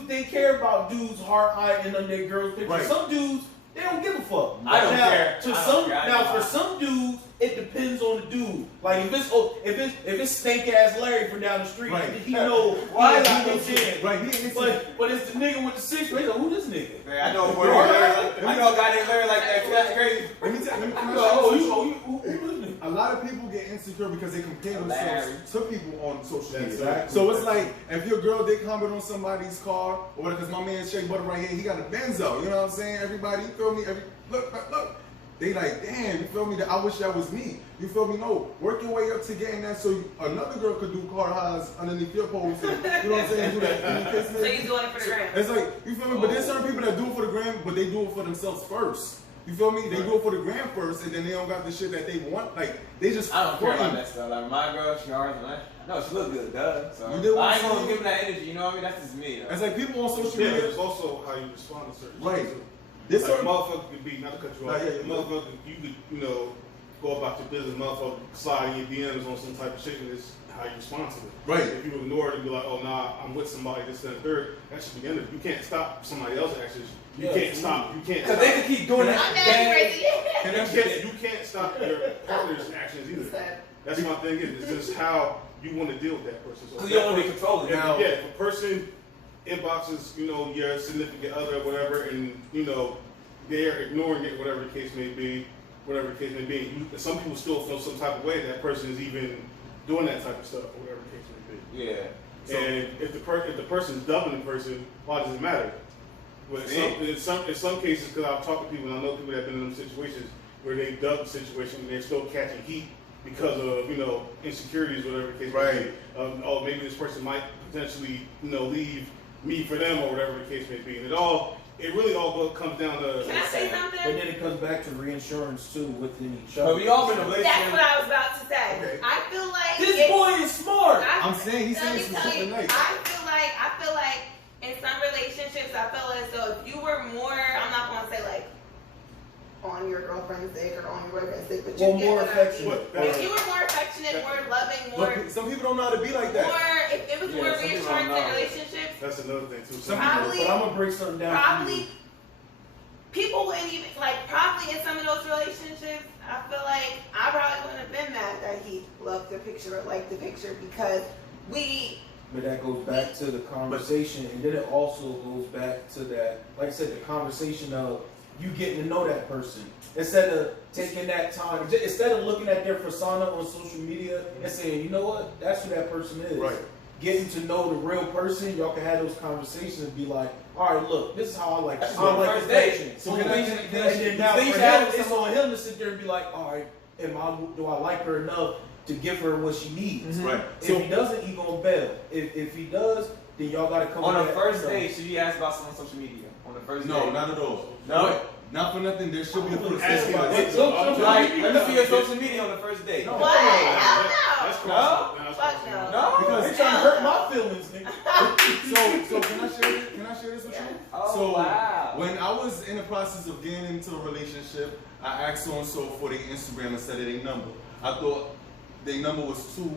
they care about dudes heart eyeing on their girls' pictures. Right. Some dudes, they don't give a fuck. I don't now, care. To I don't some, care. I now don't for care. some dudes, it depends on the dude. Like if it's stank ass Larry from down the street, Right. he know Why he not know go shit. Right, he ain't But it's the nigga with the six. Like, who this nigga? Man, I know a boy named Larry. I know a guy named Larry like that. That's crazy. Let me tell you, can I Oh, share you, something? who this nigga? A lot of people get insecure because they compare Larry. themselves to people on social media. Exactly. So it's like if your girl did comment on somebody's car, or because my man Shea Butter right here, he got a Benzo. You know what I'm saying? Everybody, you feel me? Look. They like, damn, you feel me? I wish that was me. You feel me? No, work your way up to getting that so another girl could do car highs underneath your post. And, you know what I'm saying? Do that. So you doing it for the gram? It's like, you feel me? But there's certain people that do it for the gram, but they do it for themselves first. You feel me? They do it for the gram first, and then they don't got the shit that they want. Like, they just I don't care about fronting. that stuff. Like my girl, she hard than that. No, she look good, duh. So You did what I ain't I'm gonna saying? give her that energy. You know what I mean? That's just me. Though. It's like people on social Yeah, media. there's also how you respond to certain Right. shit, too. This Like, certain motherfucker could be, not to cut you off, Nah, yeah, motherfucker, you could, you know, go about your business, motherfucker, slide in your DMs on some type of shit, and it's how you respond to it. Right. If you ignore it and be like, oh, nah, I'm with somebody, this, and the third, that should be ended. You can't stop somebody else's actions. You Yeah, can't stop. You can't Because stop. they can keep doing I'm that. mad crazy. You can't stop your partner's actions either. That's my thing is, it's just how you want to deal with that person. So Because you don't want to be controlling. Now- yeah, if a person inboxes, you know, your significant other or whatever, and, you know, they're ignoring it, whatever the case may be, some people still feel some type of way that person is even doing that type of stuff, or whatever the case may be. Yeah. So, And if the person's dubbing the person, why does it matter? But in some cases, because I've talked to people and I know people that have been in them situations where they dub the situation and they're still catching heat because of, you know, insecurities, whatever the case may be. Oh, maybe this person might potentially, you know, leave me for them or whatever the case may be. And it really all comes down to. Can I say But something? then it comes back to reinsurance too within each but other. we all been in a That's relationship. what I was about to say. Okay. I feel like This boy is smart. I'm saying, he's saying Let me some tell shit you, tonight. I feel like in some relationships, I feel as though if you were more, I'm not gonna say like on your girlfriend's dick or on your boyfriend's dick, but you Well, get more what I mean. affectionate. If you were more affectionate, more loving, more, But some people don't know how to be like that. if it was Yeah, more some people reassurance don't in know. relationships, That's another thing too. Some Probably- But I'm gonna break something down. for you. probably people wouldn't even probably in some of those relationships. I feel like I probably wouldn't have been mad that he loved the picture or liked the picture because we. But that goes back to the conversation, and then it also goes back to that, like I said, the conversation of you getting to know that person. Instead of taking that time, instead of looking at their persona on social media and saying, you know what, that's who that person is. Right. Getting to know the real person, y'all can have those conversations and be like, all right, look, this is how I like That's I like first affection. date. So So can I- And then now Things for happen him, to it's on him to sit there and be like, all right, do I like her enough to give her what she needs? Mhm. Right. If So he doesn't, he gonna bail. If he does, then y'all gotta come On with the that, first you know. date, should you ask about someone on social media? On the first no, date? not at all. No? But not for nothing. There should be a first Ask date. about Wait, it. so- I'm so- Like, trying- let me see your social media on the first date. No. What? Hell no. That's No? crossed. That's Fuck crossed. no. No? Because They trying to hurt my feelings, nigga. So can I share this with you? Oh, So wow. when I was in the process of getting into a relationship, I asked so and so for their Instagram instead of their number. I thought their number was too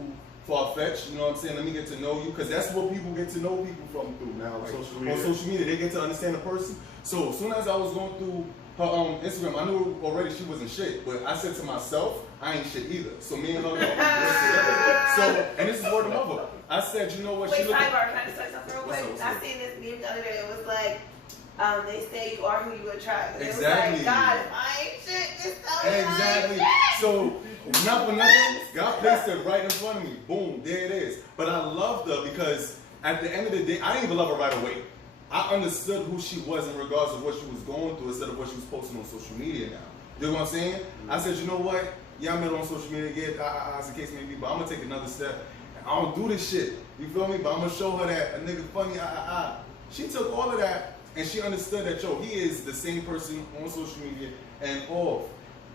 far-fetched, you know what I'm saying? Let me get to know you, because that's what people get to know people from through now. Like, Social media. on social media, they get to understand the person. So as soon as I was going through her Instagram, I knew already she wasn't shit, but I said to myself, I ain't shit either. So me and her gonna work together. So, and this is word of mother. I said, you know what? Wait, she looked sidebar, can I just say something real What's quick? up, what's up? I seen this meme the other day. It was like, They say you are who you attract. And Exactly. It was like, God, if I ain't shit, just tell me Exactly. I ain't shit. So, not for nothing, God placed it right in front of me. Boom, there it is. But I loved her because at the end of the day, I didn't even love her right away. I understood who she was in regards to what she was going through instead of what she was posting on social media now. You know what I'm saying? I said, you know what? Yeah, I met her on social media again, as the case may be, but I'm gonna take another step. I don't do this shit. You feel me? But I'm gonna show her that a nigga funny, She took all of that and she understood that, yo, he is the same person on social media and off.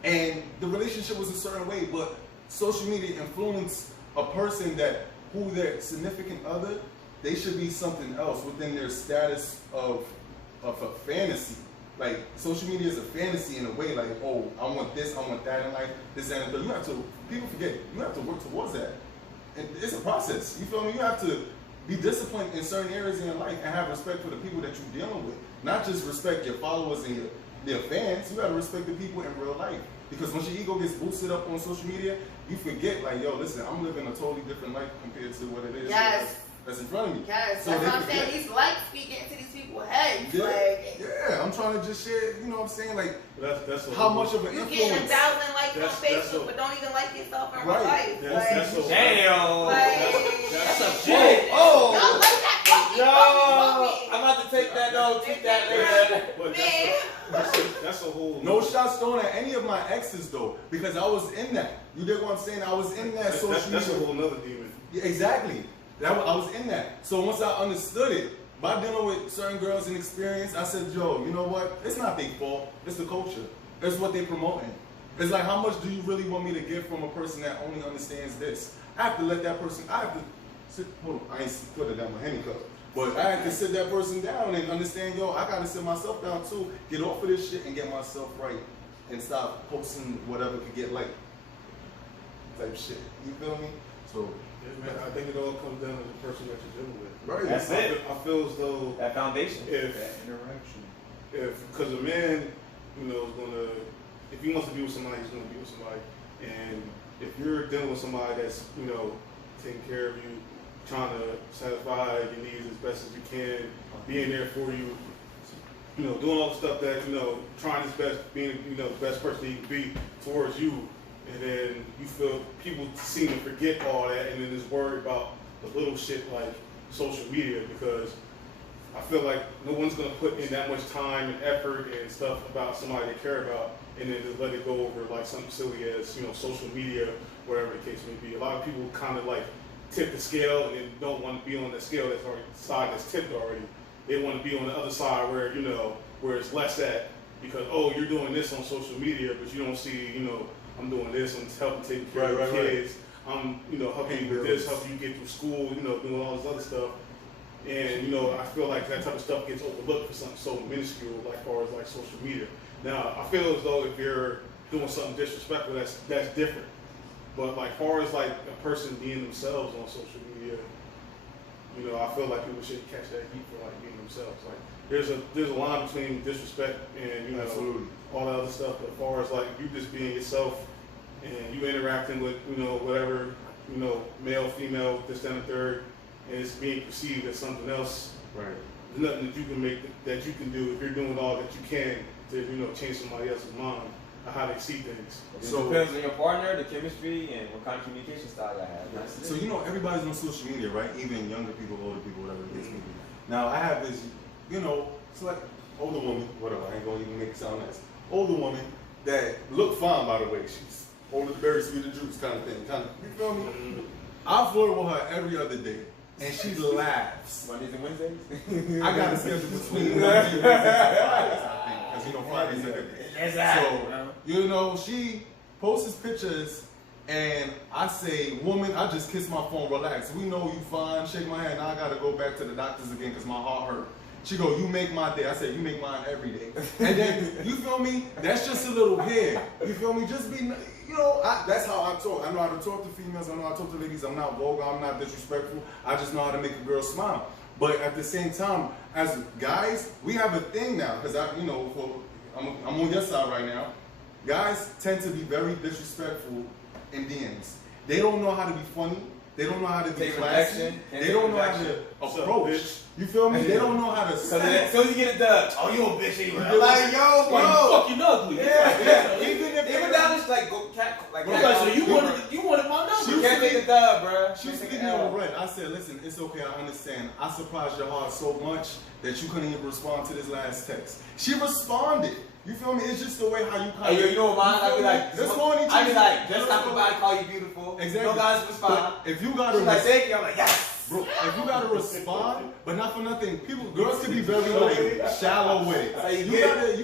And the relationship was a certain way, but social media influenced a person that who their significant other, they should be something else within their status of a fantasy. Like, social media is a fantasy in a way, like, oh, I want this, I want that in life, this, that, and the third. You have to, people forget, you have to work towards that. And it's a process, you feel me? You have to be disciplined in certain areas in your life and have respect for the people that you're dealing with. Not just respect your followers and your fans, you gotta respect the people in real life. Because once your ego gets boosted up on social media, you forget, like, yo, listen, I'm living a totally different life compared to what it is. Yes. That's in front of me. Yes, So that's they what I'm saying. forget. These likes be getting to these people's heads. Yeah, Like, yeah, I'm trying to just share, you know what I'm saying? Like, That's how much of an you influence. getting 1,000 likes on That's Facebook, a- but don't even like yourself in real Right. life. That's a- Damn. That's a Shit. Oh. Y'all like that fucking Yo, fucking I'm about to take that note, tweet that later. But man. that's a whole. No shots thrown at any of my exes though, because I was in that. You get what I'm saying? I was in that social That's a media. whole nother demon. Yeah, exactly. I was in that. So once I understood it, by dealing with certain girls and experience, I said, yo, you know what? It's not their fault. It's the culture. It's what they're promoting. It's like, how much do you really want me to give from a person that only understands this? I have to let that person, I have to sit, hold on, I ain't put it down my henny cup. But I have to sit that person down and understand, yo, I gotta sit myself down too, get off of this shit and get myself right and stop posting whatever could get liked. Type shit. You feel me? So, Yeah, man, I think it all comes down to the person that you're dealing with. right. That's it. I feel as though That foundation. if Interaction. because a man, you know, is gonna, if he wants to be with somebody, he's gonna be with somebody. And if you're dealing with somebody that's, you know, taking care of you, trying to satisfy your needs as best as you can, being there for you, you know, doing all the stuff that, you know, trying his best, being, you know, the best person he can be towards you, and then you feel people seem to forget all that, and then just worry about the little shit like social media, because I feel like no one's gonna put in that much time and effort and stuff about somebody they care about, and then just let it go over like something silly as, you know, social media, whatever the case may be. A lot of people kind of like tip the scale and then don't want to be on the scale that's already side that's tipped already. They want to be on the other side where, you know, where it's less at, because, oh, you're doing this on social media, but you don't see, you know, I'm doing this, I'm helping take care of Right, kids, I'm, you know, helping you with this, helping you get through school, you know, doing all this other stuff. And, you know, I feel like that type of stuff gets overlooked for something so minuscule, like as far as like social media. Now, I feel as though if you're doing something disrespectful, that's different. But like far as like a person being themselves on social media, you know, I feel like people should catch that heat for like being themselves. Like there's a line between disrespect and, you know, Absolutely. all that other stuff. But as far as like you just being yourself and you interacting with, you know, whatever, you know, male, female, this, that, and the third, and it's being perceived as something else. Right. There's nothing that you can make, that you can do if you're doing all that you can to, you know, change somebody else's mind of how they see things. It So- depends on your partner, the chemistry, and what kind of communication style you have. That's So it. you know everybody's on social media, right? Even younger people, older people, whatever it is. Now I have this, you know, it's like older woman, whatever. I ain't gonna even make it sound nice. Older woman that look fine, by the way. She's older, berry sweet and juice kind of thing. Kind of, you feel me? I flirt with her every other day, and she laughs. Mondays and Wednesdays? I got a schedule between Monday, Wednesday, and Fridays, I think, because you know Fridays are good day. So, you know, she posts pictures and I say, woman, I just kissed my phone, relax. We know you fine, shake my hand. Now I gotta go back to the doctors again because my heart hurt. She go, you make my day. I said, you make mine every day. And then, you feel me? That's just a little hair. You feel me? Just be, you know, that's how I talk. I know how to talk to females. I know how to talk to ladies. I'm not vulgar. I'm not disrespectful. I just know how to make a girl smile. But at the same time, as guys, we have a thing now. Because, you know, I'm on your side right now. Guys tend to be very disrespectful in DMs. They don't know how to be funny. They don't know how to be Take classy. rejection. They don't know how to bitch? You feel me? They don't know how to So say. as soon as you get it done, oh, you a bitch anyway. I'm like, yo, Like, you bro. fucking ugly. Yeah. Even if Even down this like go cat like Bro, cat. so you wanted my number. You can't take the dub, bro. She was speaking on red. I said, listen, it's okay, I understand. I surprised your heart so much that you couldn't even respond to this last text. She responded. You feel me? It's just the way how you kind Hey, yo, you know what mine? I be like, this morning, I be like, just stop about to call you beautiful. Exactly. No guys respond. But if you gotta She's like, thank you. I'm like, yes. bro, if you gotta respond, but not for nothing, girls can be very like shallow with it. How you You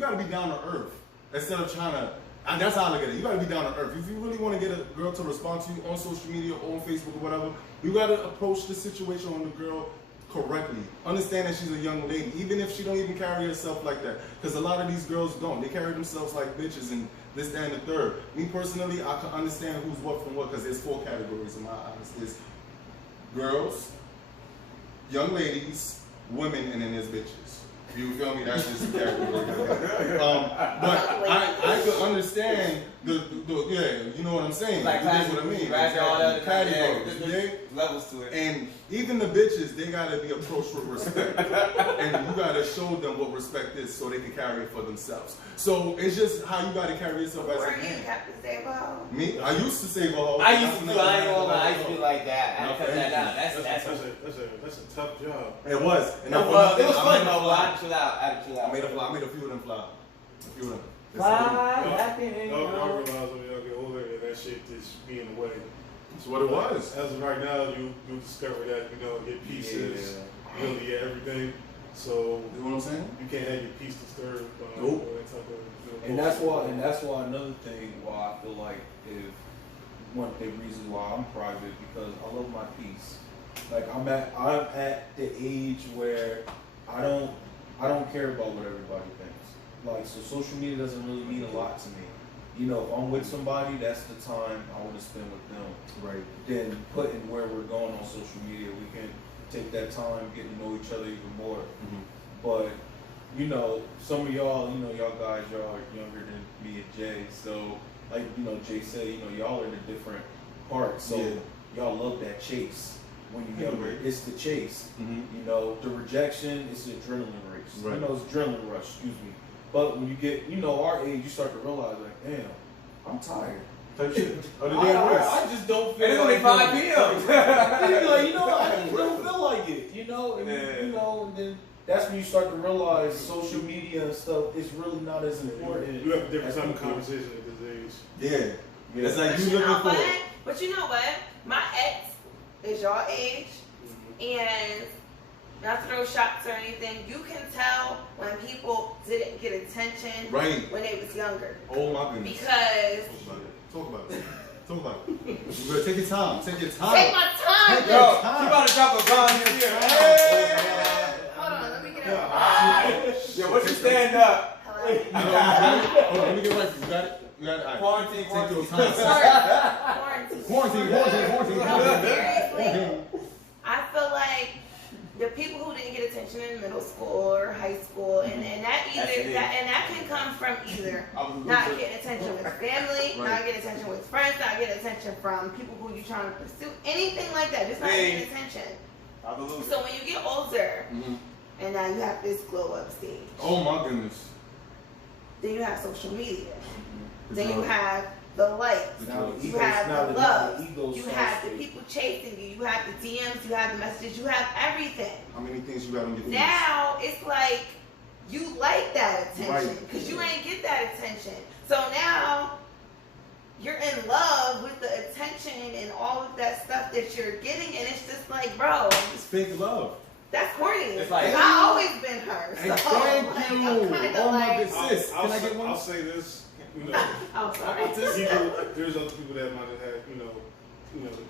gotta be down to earth instead of trying to. And that's how I look at it. You gotta be down to earth. If you really want to get a girl to respond to you on social media or on Facebook or whatever, you gotta approach the situation on the girl correctly. Understand that she's a young lady, even if she don't even carry herself like that. Because a lot of these girls don't. They carry themselves like bitches and this, that, and the third. Me personally, I can understand who's what from what because there's 4 categories in my eyes. There's girls, young ladies, women, and then there's bitches. You feel me? That's just a category. But I could understand the yeah, you know what I'm saying. Like You get what I mean? Categories, yeah. Levels to it. And even the bitches, they gotta be approached with respect. And you gotta show them what respect is so they can carry it for themselves. So it's just how you gotta carry yourself as Were a you man. Captain Sabo? Me? I used to save a hoe. I used to do. I ain't gonna lie. I used to be like that. I No, cut thank that you. down. That's a tough job. It was. And It was fun though. I had to chill out. I made a few of them fly. A few of them. Fly, Y'all laughing. realize when y'all get older that that shit just be in the way. That's what it was. As of right now, you discover that your pieces really everything. So You know what I'm saying? you can't have your piece disturbed. Nope. Or that type of, And that's why another thing why I feel like if one of the reasons why I'm private because I love my peace. Like I'm at the age where I don't care about what everybody thinks. Like so social media doesn't really mean a lot to me. You know, if I'm with somebody, that's the time I want to spend with them. Right. Then putting where we're going on social media, we can take that time, get to know each other even more. But you know, some of y'all, y'all guys, y'all are younger than me and Jay. So, like, Jay said, y'all are in a different part. So, y'all love that chase. When you're younger, it's the chase. The rejection, it's the adrenaline race. Right. It's adrenaline rush, excuse me. But when you get, our age, you start to realize, like, damn, I'm tired. Type shit. I just don't feel And it's like only 5 p.m. you're like, I just don't feel like it, and then that's when you start to realize social media and stuff is really not as important. You have a different as type of people. conversation at this age. Yeah. It's like But you you know looking for. what? But you know what? My ex is your age, and not to throw shots or anything, you can tell when people didn't get attention Right. when they was younger. Oh my goodness. Because Talk about it. Talk about it. You better take your time. Take your time. take my time. Take Yo, your she time. about to drop a bomb here. Hey! Hold on, let me get up. Yo, what you stand up? Hello. Hold on, let me get right for you. You got it? You got it? All right. Quarantine, Take your quarantine. time. Quarantine. Quarantine. Seriously, I feel like the people who didn't get attention in middle school or high school, and that that can come from either not getting attention with family, not getting attention with friends, not getting attention from people who you're trying to pursue, anything like that, just not getting attention. So when you get older, and now you have this glow up stage, Oh my goodness. then you have social media, then you have the likes, Now the you egos- have now the the love, ego you starts have the to- people chasing you, you have the DMs, you have the messages, you have everything. How many things you got on your face? Now it's like you like that attention Right. because you ain't get that attention. So now you're in love with the attention and all of that stuff that you're getting, and it's just like, bro, It's fake love. that's corny. It's like- I always been her. So And thank like, you. I'm kinda Oh my like, goodness. Sis, can I get one? I'll say this. I'm sorry. There's other people that might have had,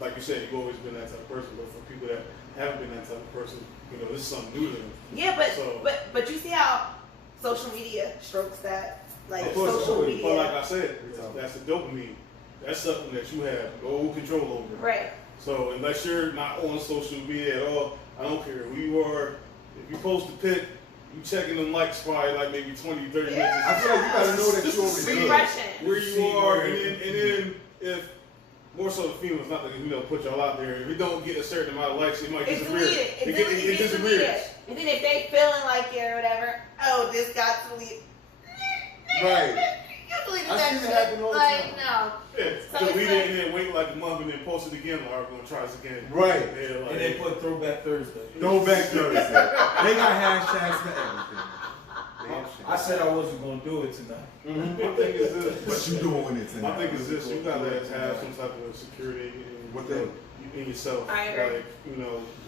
like you said, you've always been that type of person. But for people that haven't been that type of person, this is something new to them. Yeah, So- but you see how social media strokes that, like Of course, social media, but like I said, that's the dopamine. That's something that you have no control over. right? So unless you're not on social media at all, I don't care who you are. If you post a pic, you checking them likes probably like maybe 20, 30 minutes. I feel like you gotta know that Just you're to see good. Refreshing. where you are, and then if more so the females, not to put y'all out there. If it don't get a certain amount of likes, it might It's disappear. deleted. It It disappears. deleted. And then if they feeling like you or whatever, oh, this got deleted. Right. You deleted I that see it shit. happen all the Like, time. no. Yeah, So it's delete like- it and then wait like a month and then post it again. Like, we're gonna try this again. Right. Yeah, like, And they put Throwback Thursday. Throwback Thursday. They got hashtags for everything. Damn shame. I said I wasn't gonna do it tonight. my thing is this. But you doing it tonight. My thing is this: you gotta have some type of security in, Within. in yourself. I agree. Like,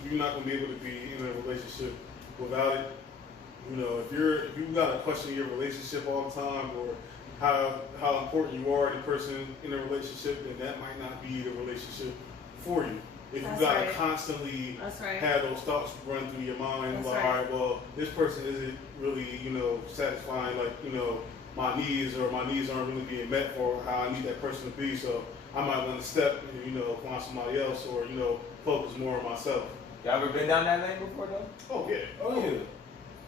you're not gonna be able to be in a relationship without it. If you gotta question your relationship all the time, or how important you are to the person in a relationship, then that might not be the relationship for you. If That's you gotta right. constantly That's right. have those thoughts run through your mind, That's like, right. all right, well, this person isn't really, satisfying, like, my needs, or my needs aren't really being met for how I need that person to be, so I might want to step and, find somebody else, or, focus more on myself. Y'all ever been down that lane before though? Oh, yeah. Oh yeah.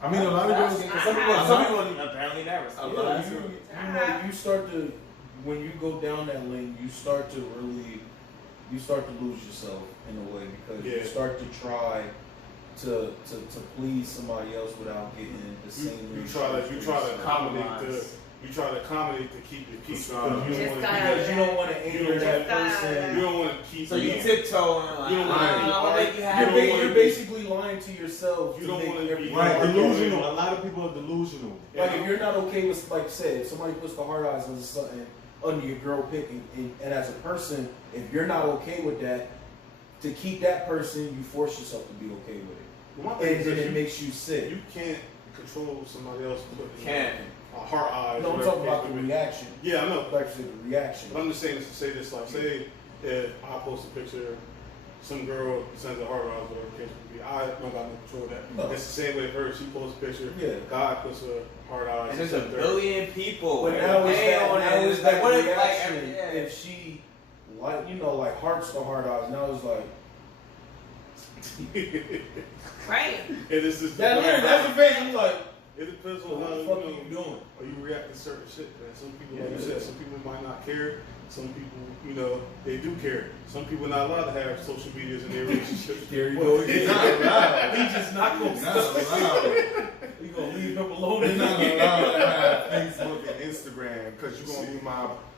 I mean, a lot of girls. Some people apparently never. So Yeah, you start to, when you go down that lane, you start to lose yourself in a way, because you Yeah. start to try to please somebody else without getting the same. You try to accommodate to keep your peace. Facade. Because you Just don't want gotta- because you don't want to anger that Just person. you don't want to keep. So you tiptoeing like, You don't wanna be I'm gonna make you You happy. don't wanna You're be- basically lying to yourself. You to don't make wanna be- everything Right, work. delusional. A lot of people are delusional. Like if you're not okay with, like I said, if somebody puts the hard eyes on something under your girl pick, and as a person, if you're not okay with that, to keep that person, you force yourself to be okay with it, My thing and is then this, it makes you sick. you can't control somebody else putting Can't. heart eyes. No, I'm whatever talking about case the may be. reaction. Yeah, I know. Like I said, the reaction. But I'm just saying this to say this, like, say if I post a picture, some girl sends a heart eyes, whatever the case may be, I don't got no control of that. No. It's the same way her, she posts a picture, Yeah. God puts a heart eyes. And there's a she sends her. billion people. But now it's Hey, that, on now it. it's Like, that what if, reaction. like, yeah. If she, like hearts the hard eyes, now it's like, Right. And it's just that's the face. I'm like, it depends on what how the fuck are you doing? or you react to certain shit, man. Some people, Yeah, like you yeah. said, some people might not care. Some people, they do care. Some people not allowed to have social medias in their relationships. There you go again. Not allowed. He just not gonna Not allowed. We gonna leave him alone. It's not allowed to have Facebook and Instagram because you're gonna be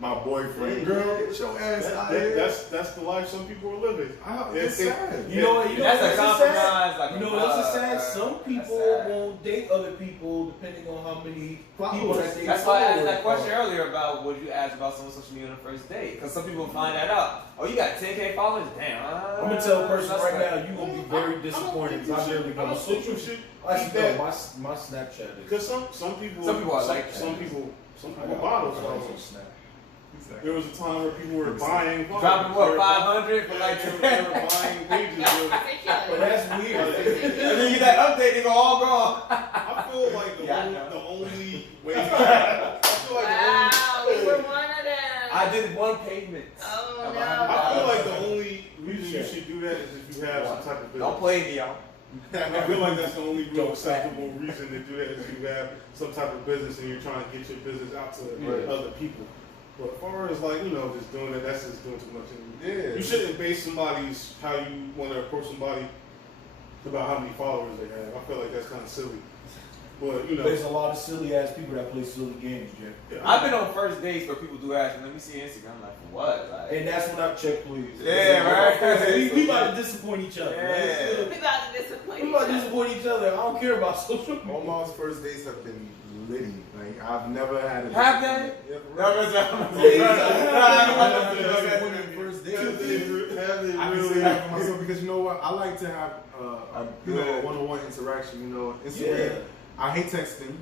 my boyfriend. Girl, get your ass out of here. That's the life some people are living. It's sad. You know what? That's a what's compromise. sad? Like You know what else is sad? that's Some people sad. won't date other people depending on how many people Followers. that they That's why I asked follow. that question earlier about what you asked about someone's social media on the first date. Because some people find that out. Oh, you got 10K followers? Damn. I'm gonna tell a person that's right like- now, you're gonna be very disappointed. I I barely don't go think social. you should I keep see that. my Snapchat is. Because some people are like that. some people I got bottles. followers on Snap. There was a time where people were buying Dropping what, 500 for like they 10? were buying pages. But that's weird. And then you get that update, they go all gone. I feel like Yeah, I know. the only way. I feel like Wow, we were one of them. I did one payment. Oh, of no. I feel like $100. the only reason you should do that is if you have some type of business. Don't play me, y'all. I feel like that's the only real acceptable reason to do that is if you have some type of business and you're trying to get your business out to Right. other people. But as far as like, just doing that, that's just doing too much. Yeah. You shouldn't base somebody's, how you want to approach somebody about how many followers they have. I feel like that's kind of silly. But, There's a lot of silly ass people that play silly games, Jeff. I've been on first dates where people do ask me, let me see your Instagram. I'm like, for what? Like, And that's when I check, please. Yeah, right. We about to disappoint each other. Yeah. We about to disappoint We each about to other. disappoint each other. I don't care about social media. All my first dates have been litty. Like I've never had a Have they? Yeah, for No, real. First Have they I can say really? that for myself because you know what? I like to have a one-on-one interaction. Instagram. Yeah. I hate texting.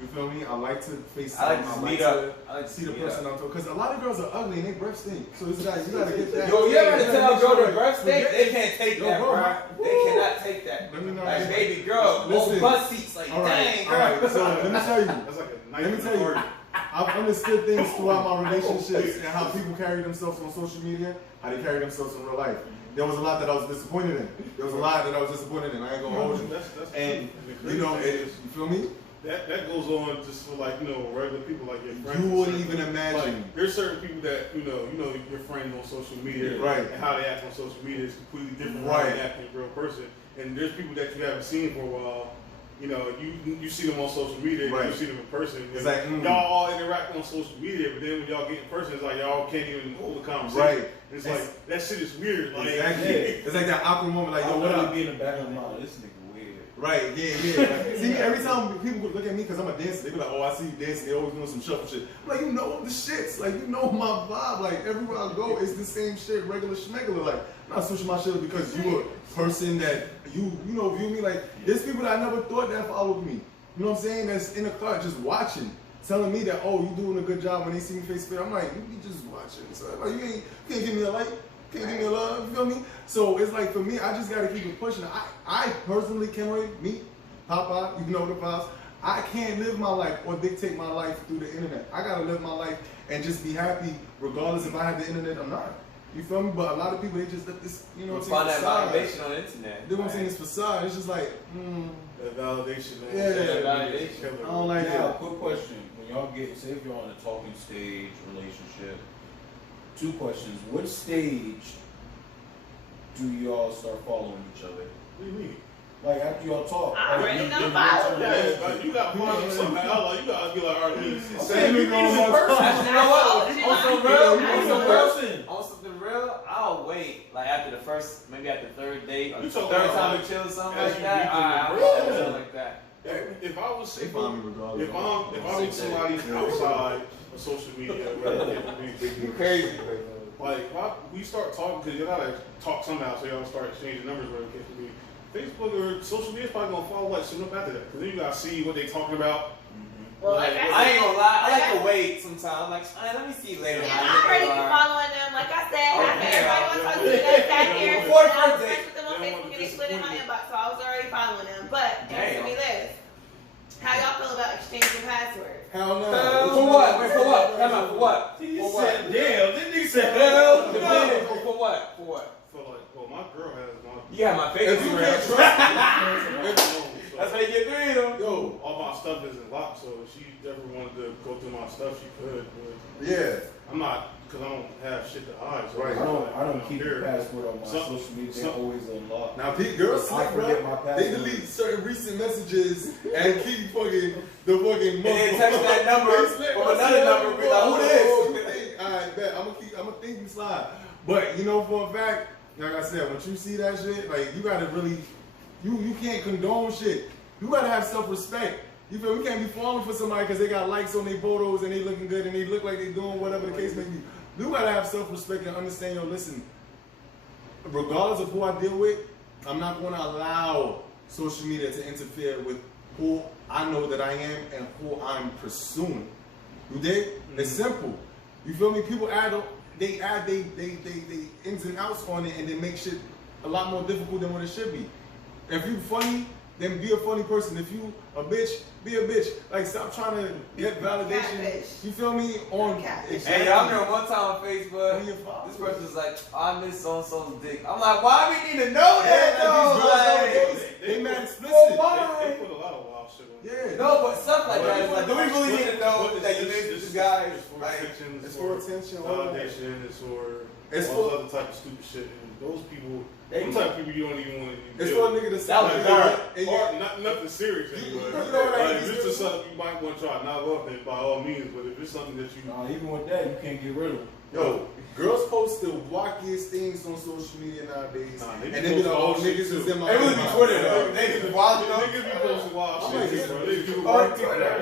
You feel me? I like to FaceTime. I like to meet up. I like to see the meet person up. I'm talking. Because a lot of girls are ugly and they breath stink. So it's like you gotta get that. Yo, you ever gotta tell a make girl sure to breast steak? forget They it. can't take Yo, that, bro, bro. my- They cannot take that. Let me know. Like, baby girl, both Listen. butt seats, like, All right, dang, all right. girl. So let me tell you. That's like a knife Let me in tell the you. heart. I've understood things throughout my relationships and how people carry themselves on social media, how they carry themselves in real life. There was a lot that I was disappointed in. There was a lot that I was disappointed in. I ain't gonna hold you. That's And the you know, crazy thing you is, feel me? that goes on just for like regular people like your friends. You wouldn't even imagine. Like, there's certain people that you know your friends on social media, right? And how they act on social media is completely different from right. how they act in a real person. And there's people that you haven't seen for a while. You know, you see them on social media, right. You see them in person. It's like y'all all interact on social media, but then when y'all get in person, it's like y'all can't even hold a conversation. Right. It's like that shit is weird. Like, exactly. It's like that awkward moment, like yo, what up? Be in the back of the mind. This nigga weird. Right. Yeah. Like, see, every time people look at me because I'm a dancer, they be like, oh, I see you dancing. They always doing some shuffle shit. I'm like, you know the shits. Like, you know my vibe. Like everywhere I go, it's the same shit, regular schmegular. Like, I'm not switching my shit because you a person that you view me like. There's people that I never thought that followed me. You know what I'm saying? That's in the car just watching, telling me that, oh, you doing a good job when they see me face to face. I'm like, you be just watching. So like, you can't give me a like, can't give me a love, you feel me? So it's like for me, I just gotta keep it pushing. I personally can't meet Papa, you know the vibes. I can't live my life or dictate my life through the internet. I gotta live my life and just be happy regardless if I have the internet or not. You feel me? But a lot of people, they just let this, you know what I'm saying? Find that validation on the internet. You know what I'm saying? It's facade. It's just like, that validation. Yeah, validation. I don't like now, it. quick question. When y'all say if you're on a talking stage relationship, 2 questions. What stage do y'all start following each other? What do you mean? Like after y'all talk. I already know follow Yeah, like, you got follow somehow. Like, you gotta be like, all right, Same you going on person. You know what? person. On something real, I'll wait. Like after the first, maybe after the third date, or You third talking about, time like, we chill, something as like you that. meet them Alright, in I'll do person. something like that. if I was They single, find me regardless. if I meet somebody outside of social media, whether it be You crazy. like we start talking because you gotta talk somehow, so y'all start exchanging numbers. Where it can be Facebook or social media is probably gonna follow like soon up after that, because then you gotta see what they talking about. Well, like I ain't gonna lie, I like to wait sometimes. Like, let me see later. Yeah, I'm already following them. Like I said, after everybody wants to talk to me, that's back here. Before the I was first friends with them on Facebook and they slid in my inbox, so I was already following them. But answer me this: how y'all feel about exchanging passwords? Hell no. For what? Wait, for what? Come on, for what? He For what? said, damn, this nigga said, Hell hell no. For what? For what? So like, well, my girl has my. You got my face. If you can't trust That's how you get through them. Yo, all my stuff isn't locked, so if she ever wanted to go through my stuff, she could. But yeah. I'm not, because I don't have shit to hide. So Right. I don't keep the password on my Some- social media. They're always unlocked. Now, girls I slick, forget bro. my password. They delete certain recent messages and keep fucking the fucking. And then text that number from another number. Be like, who this? Alright, bet. I'm gonna think you slide. But you know, for a fact, like I said, once you see that shit, like you gotta really, you can't condone shit. You gotta have self-respect. You feel we can't be falling for somebody because they got likes on their photos and they looking good and they look like they doing whatever the case may be. You gotta have self-respect and understand, yo, listen, regardless of who I deal with, I'm not gonna allow social media to interfere with who I know that I am and who I'm pursuing. You dig? It's simple. You feel me? People they ins and outs on it and they make shit a lot more difficult than what it should be. If you funny, then be a funny person. If you a bitch, be a bitch. Like, stop trying to get validation. Catfish. You feel me? On Catfish. Hey, y'all remember one time on Facebook, this person was like, I miss so-and-so's dick. I'm like, why we need to know that, though? They mad explicit. They put a lot of wild shit on. Yeah. No, but stuff like that. It's like, do we really need to know that you live with this guy? It's for Like, attention. It's for attention. all that. Validation. It's all for- other type of stupid shit. And those people, They them type of people you don't even want to. It's for a nigga to That was say, hard. and Or not nothing serious anyway. You know what I Like, mean? if it's just something you might want to try, not love it by all means. But if it's something that you, Nah, even with that, you can't get rid of them. Yo, girls post the wackiest things on social media nowadays. Nah, they be and they be like, oh, posting niggas shit is too. in my They really be inbox. Twitter, though. They be wild, niggas be posting wild I'm like, shit, bro. They be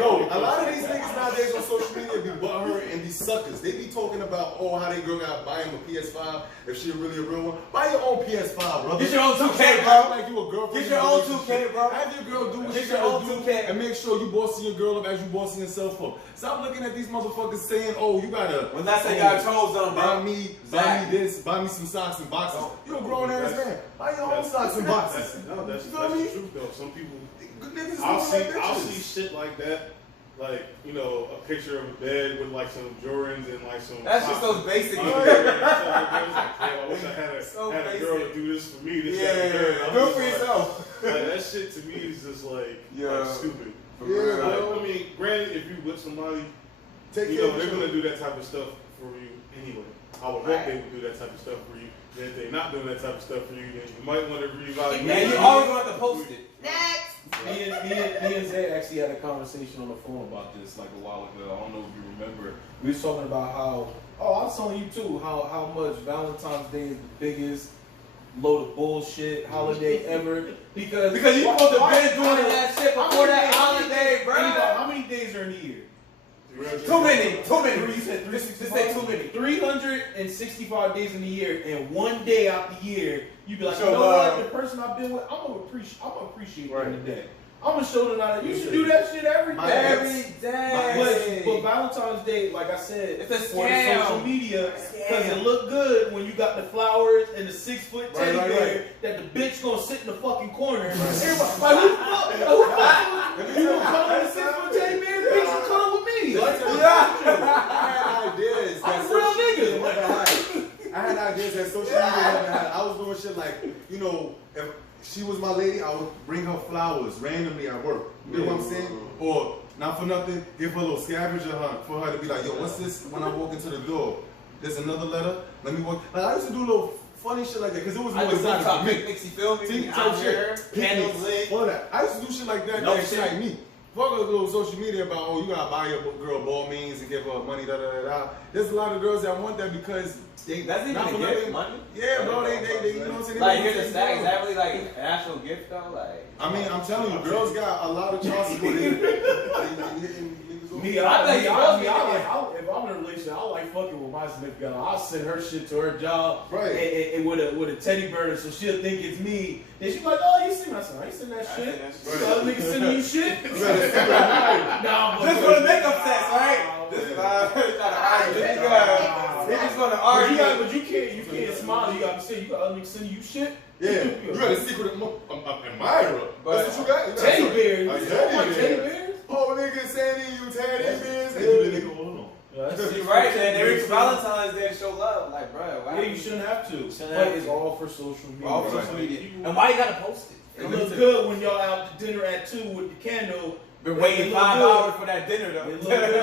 Yo, a lot of these niggas nowadays on social media be butthurt and be suckers. They be talking about, oh, how they girl gotta buy him a PS5 if she really a real one. Buy your own PS5, brother. Get your own 2K, Stop bro. acting like you a girlfriend. Get your own 2K, bro. Have your girl do what Get she your gotta own do 2K. and make sure you bossing your girl up as you bossing yourself up. Stop looking at these motherfuckers saying, oh, you gotta. when I say got toes on, Buy bro. me Exactly. this, buy me some socks and boxes. You a grown ass man. Buy your own socks and boxes. That's You the feel me? truth though. Some people, Good niggas is I'll looking like see bitches. shit like that. Like, you know, a picture of a bed with like some Jordans and like some. That's just those basic I wish I had So a girl to basic. do this for me. This Yeah, that, and the third. I'm do it just for like- yourself. Like, that shit to me is just like, Yeah. like stupid. For Yeah, real. bro. I mean, granted, if you with somebody, Take you care know, of they're each gonna other. do that type of stuff for you anyway. I would hope Right. they would do that type of stuff for you. And if they're not doing that type of stuff for you, then you might want to reevaluate. And you always want to post it. Next. Me and Zay actually had a conversation on the phone about this like a while ago. I don't know if you remember. We was talking about how, I was telling you too, how much Valentine's Day is the biggest load of bullshit holiday ever. Because Because you supposed to why- been doing that shit before that holiday, bro. How many days are in a year? Too many. You said Just 365? say too many. 365 days in a year, and one day out the year, you be like, Show you know love. what? The person I've been with, I'm gonna appreciate Right. them today. I'm gonna show them that you should do that shit every day. Every day. But Valentine's Day, like I said, It's a for the scam. social media, because Scam. it look good when you got the flowers and the 6-foot teddy Right, bear that the bitch gonna sit in the fucking corner. Everybody, like, who the fuck? You gonna cuddle with the 6-foot teddy bear? Bitch, you cuddle with me. Like, I had ideas. I'm that a real social media nigga. never had. I had ideas that social media never had. I was doing shit like, you know, if she was my lady, I would bring her flowers randomly at work. You know what I'm saying? Or, not for nothing, give her a little scavenger hunt for her to be like, yo, what's this when I walk into the door? There's another letter. Let me walk. Like, I used to do a little funny shit like that because it was I more do exotic rooftop for me. picnics, you feel me? TikTok Out shit. here, candles lit. All that. I used to do shit like that. No That shit shit. like me. Fuck a little social media about, oh, you gotta buy your girl ball means and give her money, da da da da. There's a lot of girls that want that because they. That's even not a for gift, nothing. money? Yeah, bro. They, you know what I'm saying? They Like, want here's the things stack. Is done. that really like an actual gift though? Like, I mean, I'm telling you, girls got a lot of child support. They hitting niggas over. Me, I think if I'm in a relationship, I like fucking with my significant other. I'll send her shit to her job, Right. and with a teddy bear, so she'll think it's me. Then she's like, "Oh, you see my son? I ain't send that shit. send that You other niggas sending you shit? You better see what Nah, but- just for the makeup sex, right? This is not argue. They just gonna But argue. you can't smile. You gotta say, you got other niggas sending you shit. Yeah, you got a secret admirer. But- That's what you got. You got Teddy a bears. teddy You don't like teddy bear. bears? Oh, nigga sending you teddy bears. And you the nigga, hold on. You're right, man. They reach Valentine's Day to show love. Like, bro, why? Yeah, you shouldn't have to. Shouldn't But have it's to. all for social media. All Right. social media. And why you gotta post it? It looks good when y'all out to dinner at 2 with the candle. Been It waiting look 5 good. hours for that dinner though. It look good.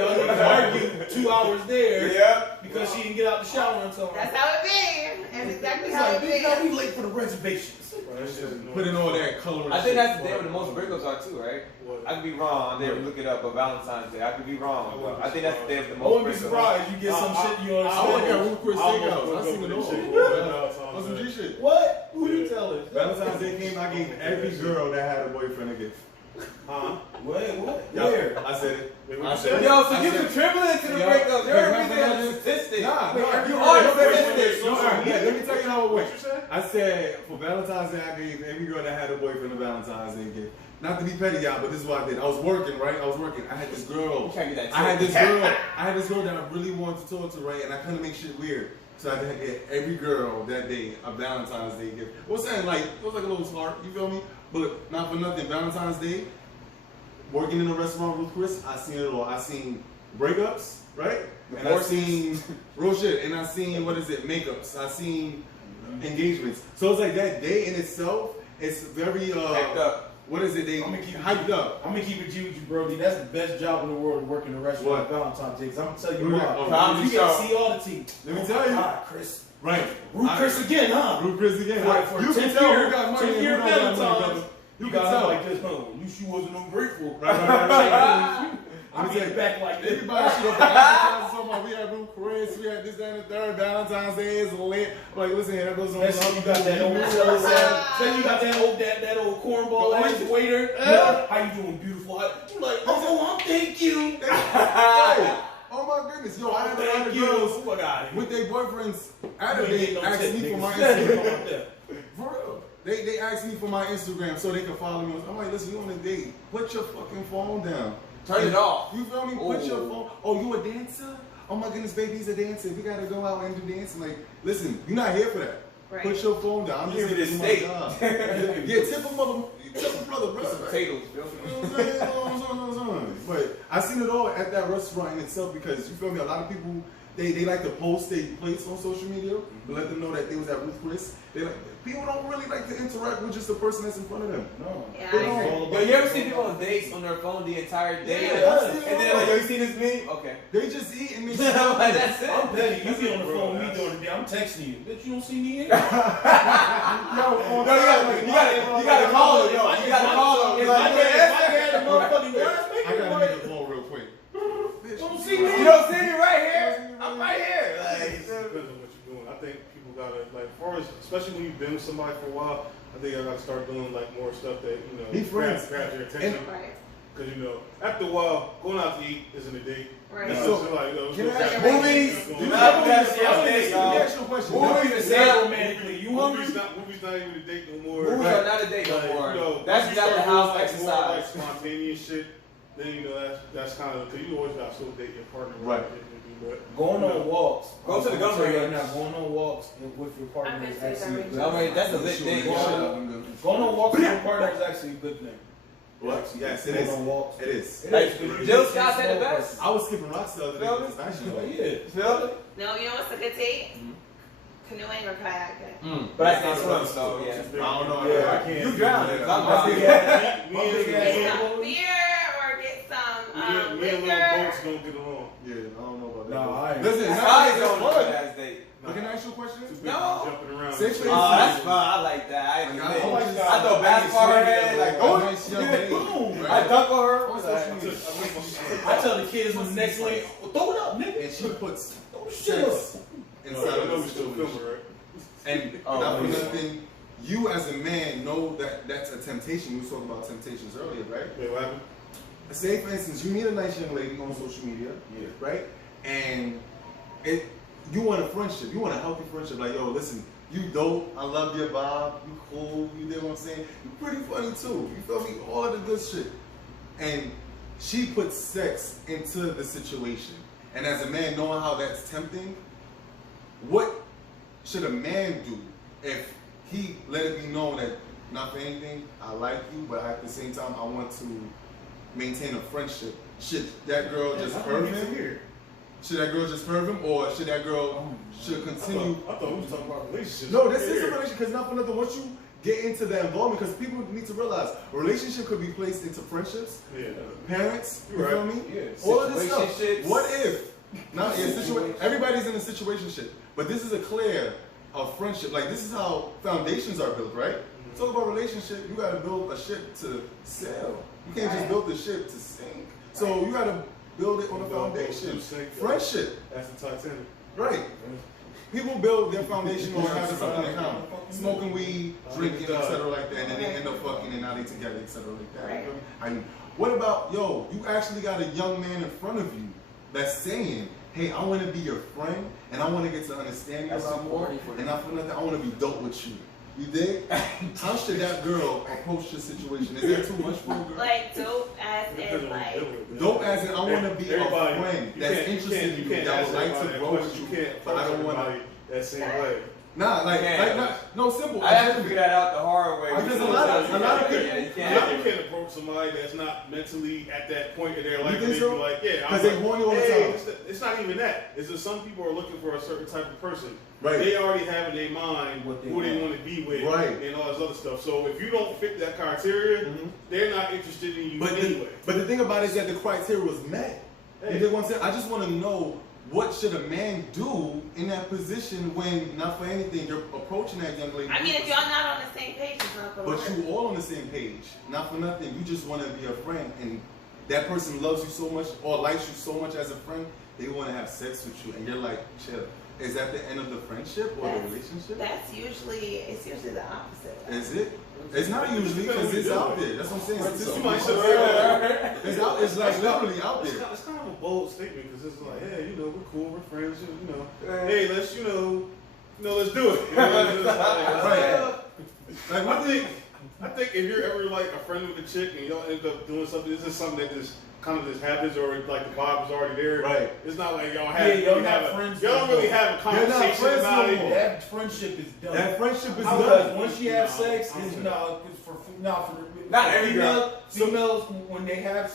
Y'all niggas argue 2 hours there Yeah. because she didn't get out the shower until. That's how it be. That's exactly It's how like, it bitch, now be. we late for the reservations. Right, that's just annoying. Put in all that color. I think that's the day where the most breakups are too, right? What? I could be wrong. They look it up, but Valentine's Day. I could be wrong. But I think that's the day of the I most wouldn't be breakups. surprised you get some shit you I work understand. at Ruth Chris Steakhouse. I seen it all. On some G shit. What? Who you telling? Valentine's Day came, I gave every girl that had a boyfriend a gift. Huh? Wait, what? Yeah, Where? I said it. Wait, I what you said said? Yo, so I you said- contributing to the Yo, breakups. You're wait, representing the statistic. Nah, You no, are wait, statistic. no, let me tell you how it went. What you said? I said for Valentine's Day, I gave every girl that had a boyfriend a Valentine's Day gift. Not to be petty, y'all, but this is what I did. I was working, right? I was working. I had this girl. You can't get that I had too. this girl that I really wanted to talk to, right? And I couldn't make shit weird. So I had to get every girl that day a Valentine's Day gift. What's saying? Like, it was like a little heart, you feel me? But not for nothing, Valentine's Day, working in a restaurant with Chris, I seen it all. I seen breakups, right? And I seen real shit. And I seen, makeups. I seen engagements. So it's like that day in itself, it's very, Hyped up. what is it? They I'm gonna keep it hyped up. I'm gonna keep it G with you, Brody. That's the best job in the world to work in a restaurant What? Valentine's Day. 'Cause I'm gonna tell you Who why. that? Oh, Comedy You get to show. see all the team. Let me tell you. Ah, Chris. Right. Root Chris again, huh? Root Chris again. For You can 10th tell year, who got money 10th and year who don't got money, Valentine's. brother. You You got can tell. like this, huh? You she wasn't ungrateful. Right. I get back like this. Everybody should have advertised talking about we had Root Chris, we had this, that, and the third. Valentine's Day is lit. Like, listen here, that goes on. That's you got that old then you got that old cornball ass waiter. How you doing, beautiful? You like, oh, thank you. Hey, oh my goodness, yo, I had a lot Thank of you. girls Fuck out of here. with their boyfriends at a You ain't date getting no asking tip, me for my niggas. Instagram. For real. They asked me for my Instagram so they could follow me. I'm like, listen, you on a date. Put your fucking phone down. Turn it off. You feel me? Put your phone. Oh, you a dancer? Oh my goodness, baby, he's a dancer. We gotta go out and do dancing. Like, listen, you're not here for that. Right. Put your phone down. I'm just Give here it to a do my steak. job. Yeah, tip a brother, brother. Potatoes, You know what I'm saying? You know what I'm saying? But I seen it all at that restaurant in itself because you feel me. A lot of people they like to post their place on social media, to let them know that they was at Ruth Chris. People don't really like to interact with just the person that's in front of them. No. Yeah, They I don't. agree. Yo, you ever see people on dates on their phone the entire day? Yeah, And then like, yo, you seen this meme? Okay. They just eat and they Like, that's it. I'm petty. You be on the Bro, phone with me that's- during the day. I'm texting you. Bitch, you don't see me in. No, you gotta call them, yo. You gotta call them. If I had a motherfucking words, I make it gotta work. make the phone real quick. Don't see me. You don't see me right here? I'm right here. Like, It depends on what you're doing. I think people gotta like, as far as especially when you've been with somebody for a while, I think I gotta start doing like more stuff that Be friends. grabs your attention. Right. Because after a while, going out to eat isn't a date. Right. It's So, just like, can I ask movies? Movies Do not pass the Let date, me y'all. ask you a question. Movies is Say not romantically. You hungry? Movies not even a date no more. Movies are not a date no Like, more. That's once just you the start house doing, like, more, like, exercise. spontaneous shit. Then that's kind of because you always got to still date your partner. Right. But, Going on walks. Go to the gun I'm telling you range. right now, going on walks with your partner I've is been to the actually a gun good I mean, thing. that's a lit thing. Going on walks with your partner is actually a good thing. What? Yes, it Going is. on walks. It is. It Like, is, 'cause you Jill get Scott to said the know best. I was skipping rocks the other day. Feel me? It's nice, person. man. Yeah. Feel me? No, you know what's a good date? Canoeing or kayaking. But I can't swim, so yeah. I don't know. Yeah, I can't. You drowned. Yeah. I'm My big drowning. ass- Me my and big me ass Get hand some boy. beer or get some and little liquor. boats don't get along. Yeah, I don't know about that. No, I ain't. Listen, Sky's it's on the fun. last date. But can I ask you a question? Too busy No. jumping around. Six and days. Oh, that's fun. I like that. I Like, admit. I like that. I throw basketball her head. Like, A oh, nice young lady. Boom. I dunk on her. On social media. I tell the kids on the next lane, throw it up, nigga. And she puts Throw the shit up. sex I inside know of we the still situation. filming, right? And Oh, not for yeah. nothing, you as a man know that that's a temptation. We were talking about temptations earlier, right? Wait, what happened? Say for instance, you meet a nice young lady on social media, Yeah. right? And you want a friendship, you want a healthy friendship. Like, yo, listen, you dope, I love your vibe, you cool, you know what I'm saying? You pretty funny too, you feel me? All of the good shit. And she puts sex into the situation. And as a man, knowing how that's tempting, what should a man do if he let it be known that, not for anything, I like you, but at the same time, I want to maintain a friendship? Should that girl just curve him? Should that girl just curve him, or should that girl should continue? I thought we were talking about relationships. No, this is a relationship, because not for nothing. Once you get into that involvement, because people need to realize a relationship could be placed into friendships, Yeah. parents, you You're feel right. me? Yeah. All of this stuff. Situationships. What if? Not yeah, everybody's in a situationship, but this is a clear of friendship. Like, this is how foundations are built, right? Talk about relationship, you gotta build a ship to sail. You can't just build the ship to sink. So you gotta build it on a foundation. Friendship, That's the Titanic. right? People build their foundation on having something in common. Smoking weed, drinking, etc. like that, and then they end up fucking and now they together, etc. like that. Right. I mean, what about, yo, you actually got a young man in front of you that's saying, hey, I want to be your friend, and I want to get to understand you That's about more, important for you. and not for nothing, I want to be dope with you. You dig? How should that girl approach the situation? Is that too much for a girl? Like dope as Depends in on what like. you're dealing with. Dope as in I want to be a Everybody- friend you that's can't- you interested can't- in you you, can't that ask would like everybody to that grow question. with you, You can't but I approach don't want to. everybody that same way. Nah, like no simple. I have to figure that out the hard way. Because a lot of people- Yeah, you You can't. can't approach somebody that's not mentally at that point in their life. You think where they so? be like, yeah, I'm 'Cause they like, horny all the hey, time. it's not even that. It's just some people are looking for a certain type of person. Right. They already have in their mind What they who they want. want to be with, Right. and all this other stuff. So if you don't fit that criteria, Mhm. they're not interested in you But anyway. the thing about it is that the criteria was met. Hey. You dig what I'm saying? I just want to know, what should a man do in that position when, not for anything, you're approaching that young lady? I mean, if y'all not on the same page, it's not gonna But work. you all on the same page. Not for nothing. You just want to be a friend, and that person loves you so much or likes you so much as a friend, they want to have sex with you, and you're like, chill. Is that the end of the friendship or the relationship? It's usually the opposite. Is it? It's not usually, because it's out there. That's what I'm saying. You might say that. It's out. It's like literally out there. It's kind of a bold statement because it's like, hey, you know, we're cool, we're friends, you know. Hey, let's, let's do it. You know, it's like, Right. Like, I think if you're ever like a friend with a chick and y'all end up doing something, this is something that just kind of just happens, or like the vibe is already there. Right. It's not like y'all Y'all really not have friends y'all don't no really more. have a You're not conversation friends about no it. more. That friendship is done. That friendship is Because done. once you have sex, I'm it's saying. not it's for Not every girl. females when they have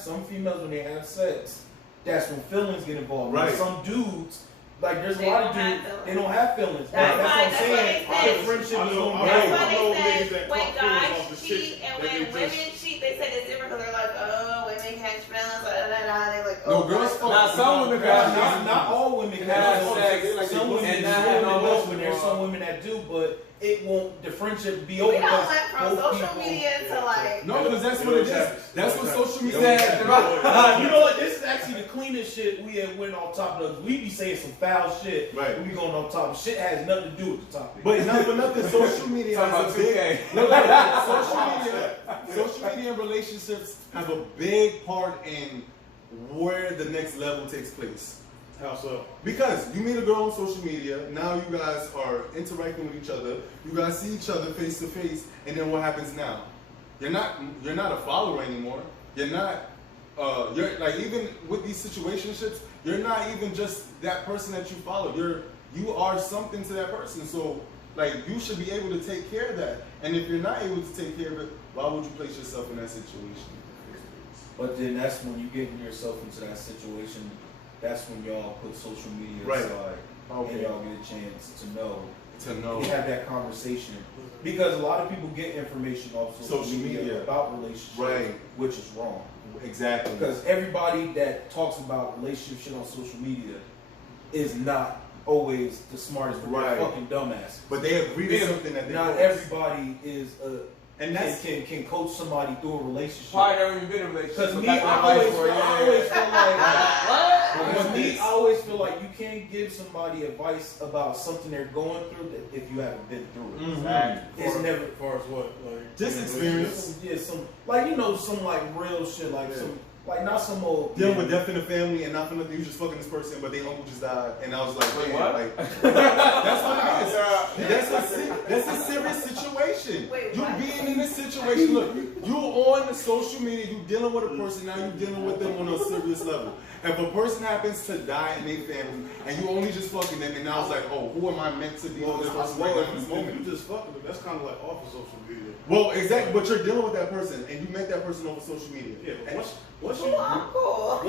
sex, that's when feelings get involved. Right. Some dudes, Like there's a They lot of don't have dudes, feelings. they don't have feelings. That's what I'm why saying. they say- The friendship I is know- gonna I That's know- go. why know they niggas said that when caught feelings guys off the cheat shit and that when they women just- cheat, they said it's different because they're like, oh, women catch feelings, they're like, No, oh, girls God. fuck. Now some women Not all women Can can have have sex sex. Some women and do, not some have women no don't, but emotion there's some or- women that do, but it won't, the friendship be We over. don't because went from both social people- media to like, No, because that's what it is. That's what social media Said, You know what? This is actually the cleanest shit we have went on top of. We be saying some foul shit. Right. We be going on top of shit has nothing to do with the topic. But not for nothing, social media Talking has about a big 2K. social media and relationships have a big part in where the next level takes place. How so? Because you meet a girl on social media, now you guys are interacting with each other, you guys see each other face to face, and then what happens now? You're not a follower anymore. You're not you're like, even with these situationships, you're not even just that person that you follow. You are something to that person. So like, you should be able to take care of that. And if you're not able to take care of it, why would you place yourself in that situation? But then that's when you get yourself into that situation. That's when y'all put social media Right. aside, Okay. and y'all get a chance to know. To know. We have that conversation because a lot of people get information off social media, media. about relationships, Right. which is wrong. Exactly. Because everybody that talks about relationship shit on social media is not always the smartest, but Right. they're fucking dumbass. But they agree to something that they Not post. everybody is And that's can coach somebody through a relationship. Probably never even been in a relationship. Because so me, got I advice always, for it. I always feel like, Because because me, I always feel like you can't give somebody advice about something they're going through that if you haven't been through it. Exactly. It's never. As far as what? Like, Just in experience. relationships? Yeah, some like some like real shit, like Yeah. some like not some old dealing with death in the family and not for nothing, you just fucking this person, but their uncle just died, and I was like, Wait, man, what? like, that's what it is. That's a serious situation. Wait, You what? being in this situation, look, you on social media, you dealing with a person, now you dealing with them on a serious level. If a person happens to die in their family, and you only just fucking them, and now it's like, oh, who am I meant to be Well, with this person well, right now if in this you moment? just fucking with, that's kind of like off of social media. Well, exactly, but you're dealing with that person, and you met that person over social media. Yeah, but And- once you, Ooh, uncle.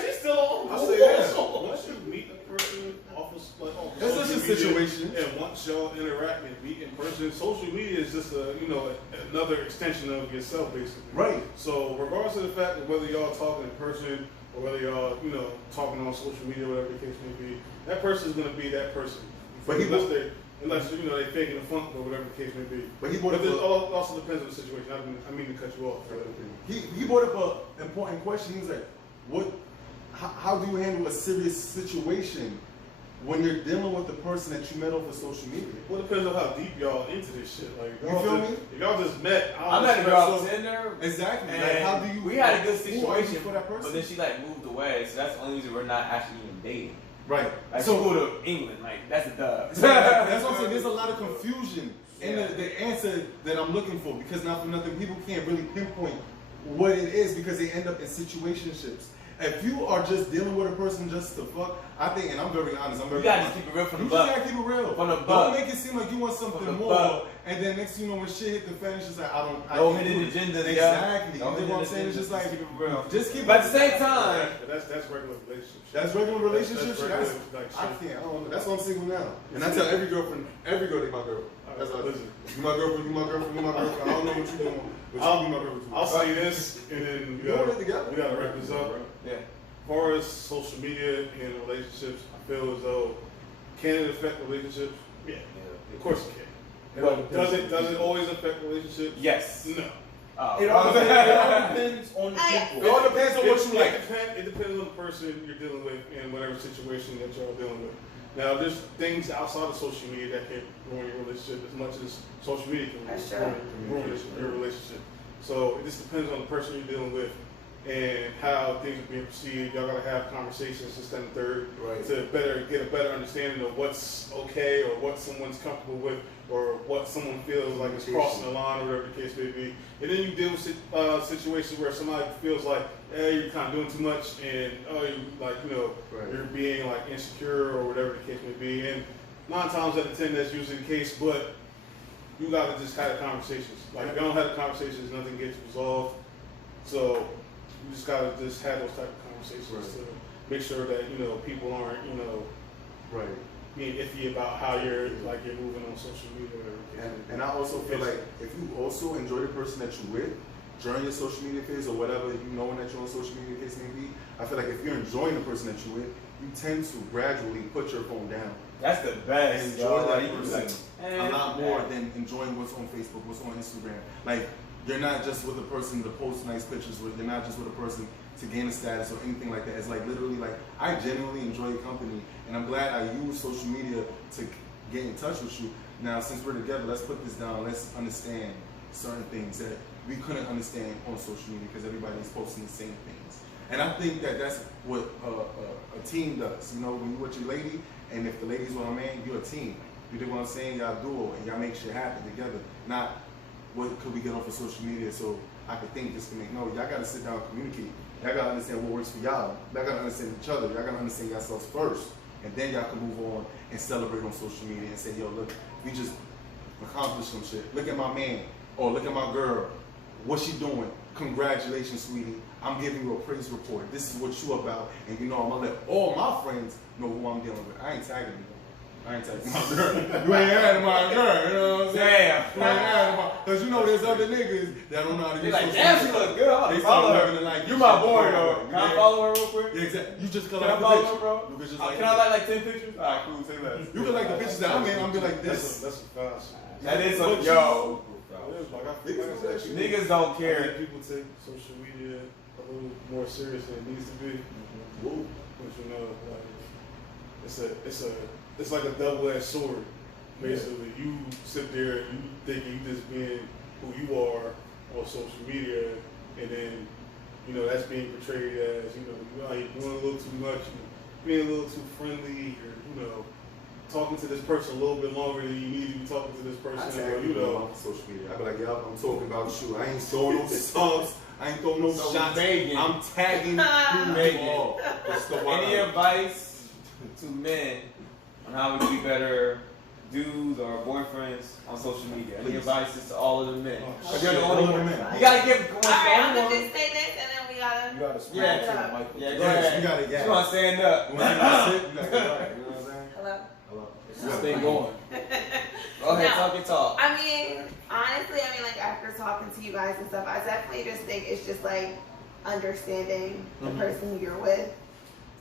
she's still on. I say that. Once you meet a person off of That's social just a media, situation. and once y'all interact and meet in person, social media is just another extension of yourself, basically. Right. So regardless of the fact of whether y'all talking in person or whether y'all talking on social media, whatever the case may be, that person is gonna be that person. But he unless they faking the funk or whatever the case may be. But he brought But up it a- also depends on the situation. I mean to cut you off. He brought up an important question. He's like, how do you handle a serious situation when you're dealing with the person that you met over social media? Well, it depends on how deep y'all into this shit. Like, if You y'all feel just, me? If y'all just met, I met a girl on Tinder. Exactly. And Like, how do you? we had a good who are you situation, for that person. but then she like moved away, so that's the only reason we're not actually even dating. Right. Like So she moved to England, like that's a dub. that's what I'm saying. There's a lot of confusion in the answer that I'm looking for, because not for nothing, people can't really pinpoint what it is because they end up in situationships. If you are just dealing with a person just to fuck, I think, and I'm very honest, I'm very You gotta honest. just keep it real from the You butt. just gotta keep it real. From the Don't butt. make it seem like you want something From the more, butt. and then next thing you know, when shit hit the fan, it's just like, I No can't hidden do it. agendas, yeah. Exactly. No You know what I'm hidden saying? It's just agendas. like, Keep it real. just keep But it. at the same time, But that's regular relationship. That's regular relationship That's shit. regular, That's, like, I shit. can't. I don't know. That's why I'm single now. And I tell every girl they my girl. That's all. Listen. You my girlfriend. You my girlfriend. You my girlfriend. I don't know what you doing, but you be my girlfriend. I'll say this, and then we You want it together? gotta wrap this up. yeah. As far as social media and relationships, I feel as though can it affect relationships? Yeah, of course it can. But does it always affect relationships? Yes. No. Oh. It all depends on the I- people. It all depends on what you like. It depends on the person you're dealing with and whatever situation that y'all dealing with. Now, there's things outside of social media that can ruin your relationship as much as social media can That's true. ruin your relationship. So it just depends on the person you're dealing with and how things are being perceived. Y'all gotta have conversations, this, that, and third, Right. to get a better understanding of what's okay or what someone's comfortable with or what someone feels like is crossing the line or whatever the case may be. And then you deal with situations where somebody feels like, hey, you're kind of doing too much, and Right. you're being like insecure or whatever the case may be. And 9 times out of 10, that's usually the case. But you gotta just have the conversations. Like if you don't have the conversations, nothing gets resolved. So you just gotta just have those type of conversations Right. make sure that people aren't Right. being iffy about how you're moving on social media or everything. And I also feel like if you also enjoy the person that you're with during your social media phase or whatever knowing that you're on social media case may be, I feel like if you're enjoying the person that you're with, you tend to gradually put your phone down. That's the best. And enjoy that You person like, a lot more than enjoying what's on Facebook, what's on Instagram. Like, you're not just with a person to post nice pictures with, you're not just with a person to gain a status or anything like that. It's like literally like, I genuinely enjoy your company and I'm glad I use social media to get in touch with you. Now, since we're together, let's put this down. Let's understand certain things that we couldn't understand on social media because everybody's posting the same things. And I think that that's what a team does. When you're with your lady, and if the lady's with a man, you're a team. You dig what I'm saying? Y'all duo, and y'all make shit happen together. Not what could we get off of social media so I could think this can make. No, y'all gotta sit down and communicate. Y'all gotta understand what works for y'all. Y'all gotta understand each other. Y'all gotta understand yourselves first. And then y'all can move on and celebrate on social media and say, yo, look, we just accomplished some shit. Look at my man, or look at my girl. What's she doing? Congratulations, sweetie. I'm giving you a praise report. This is what you about. And I'm gonna let all my friends know who I'm dealing with. I ain't tagging you. I ain't tagging my girl. You ain't adding my girl, you know what I'm saying? Damn. You ain't adding my, cause there's other niggas that don't know how to You're use like, social damn, she media. look good. I'm They gonna follow start her. looking like You're my boy, though. Can I Yeah. follow her real quick? Yeah, exactly. You just Can like I the follow picture. her, bro? You could just Can I like 10 pictures? Alright, cool. Say less. You can like the pictures that I'm in. I'm be like this. That's a foul shit. That is But a yo. Niggas don't I care. think people take social media a little more serious than it needs to be. Whoa. Which like it's like a double-edged sword. Basically, you sit there and you thinking you just being who you are on social media, and then that's being portrayed as you out here doing a little too much, being a little too friendly, or talking to this person a little bit longer than you need to be talking to this person. I tag people on social media. I be like, yo, I'm talking about you. I ain't throwing no subs. I ain't throwing no So shots. Megan. I'm tagging you Megan. all. That's the one. Any advice to men on how we can be better dudes or boyfriends on social media? Any advice to all of the men? Because you're the only one. You gotta give one. Alright, I'm gonna just say this and then we gotta. You gotta speak Yeah. to the mic. Yeah, go Yes, ahead. you gotta You get. wanna stand up? When I sit, you gotta get right. You know what I'm saying? Hello? Hello. This thing going. Go ahead, No. talk your talk. I mean, honestly, like after talking to you guys and stuff, I definitely just think it's just like understanding the person who you're with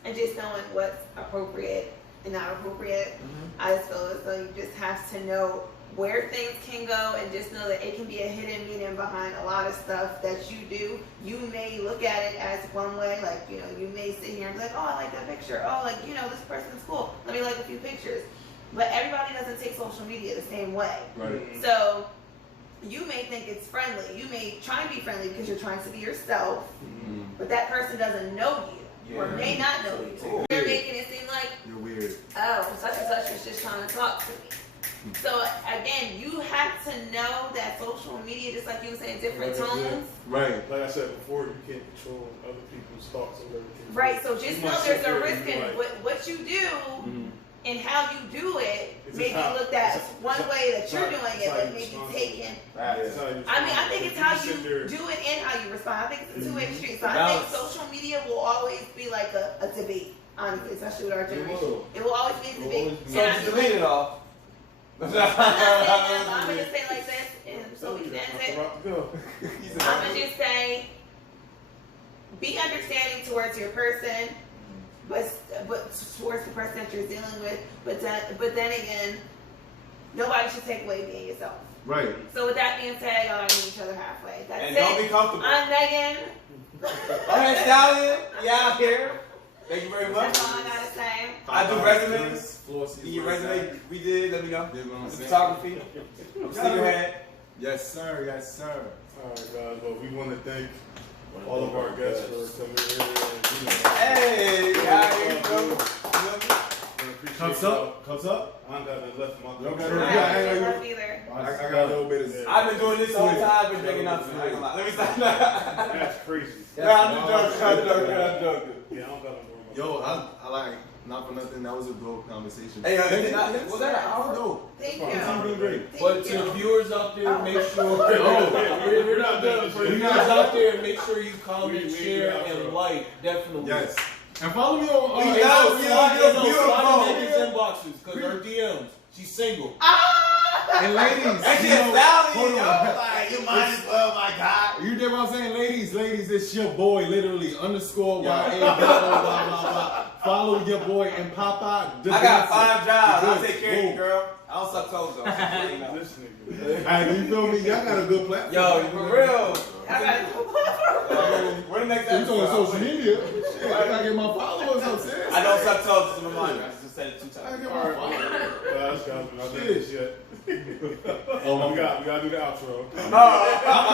and just knowing what's appropriate and not appropriate. I just feel as though you just have to know where things can go and just know that it can be a hidden meaning behind a lot of stuff that you do. You may look at it as one way, like, you may sit here and be like, oh, I like that picture. Oh, like, this person's cool. Let me like a few pictures. But everybody doesn't take social media the same way. Right. So you may think it's friendly. You may try and be friendly because you're trying to be yourself, but that person doesn't know you or may not know you. You're making it seem like, You're weird. oh, such and such is just trying to talk to me. So again, you have to know that social media, just like you were saying, different tones. Right. Like I said before, you can't control other people's thoughts or everything. Right, so just You know might there's sit a there risk and be in like- what you do and how you do it. It's Maybe just how- looked at it's- one it's- way that it's you're how- doing it's it, how but you maybe respond. taken. That's how you I mean, I think respond. it's how If you sit there- do it and how you respond. I think it's a two-way street. So I Balance. think social media will always be like a debate, honestly, especially with our generation. It will always be a debate. So And I just mean, delete it all. I'm not saying that, but I'm gonna just say like this, and so we That's stand it. the route to go. I'm gonna just say, be understanding towards your person, but towards the person that you're dealing with. But then again, nobody should take away being yourself. Right. So with that being said, y'all gotta meet each other halfway. That's And it. don't be comfortable. I'm Megan. Go ahead, Stallion. You out here. Thank you very much. That's all I gotta say. I do resumes. Flossy Give you is where it's resume. We did. Let me know. at. Dig what I'm saying? Photography. I'm sneakerhead. Yes, sir. Yes, sir. All right, guys. Well, we want to thank all of our guests for coming here. Hey, out here, And, bro. Cups up. Cups up. I ain't got nothing left in my Don't cup. got I Yeah, I haven't ain't left either. I got a little bit of. I've been doing this the whole time. Been drinking nothing. I ain't gonna lie. Let me stop. That's crazy. Nah, I'm just joking. I'm joking. I'm joking. Yeah, I don't got no more. Yo, I like, not for nothing, that was a dope conversation. Hey, was that an hour? No. Thank It's you. been great. Thank But to you. the viewers out there, make sure we're we're not done. you guys out there, make sure you comment, We share, out and there. like. Definitely. Yes. And follow me on We know, Slide in Megan's inboxes, because her DMs. She's single. and ladies. That you shit's know, valid, hold yo. on. Like, you might as well, my God. You get what I'm saying? Ladies, it's your boy, literally, underscore YA, blah, blah, blah. Follow your boy and Papa. I got 5 jobs. I'll Good. take care of you, Whoa. girl. I don't suck toes, though. So you know. This nigga. Hey, you feel me? Y'all got a good platform. Yo, for real. I got Where the next You talking episode? social media? Shit, I gotta get my followers up, sis. I don't suck toes. It's in my mind. I just said it 2 I gotta times. get my followers. That's got to be. I've done this yet. Oh, we gotta do the outro. I thought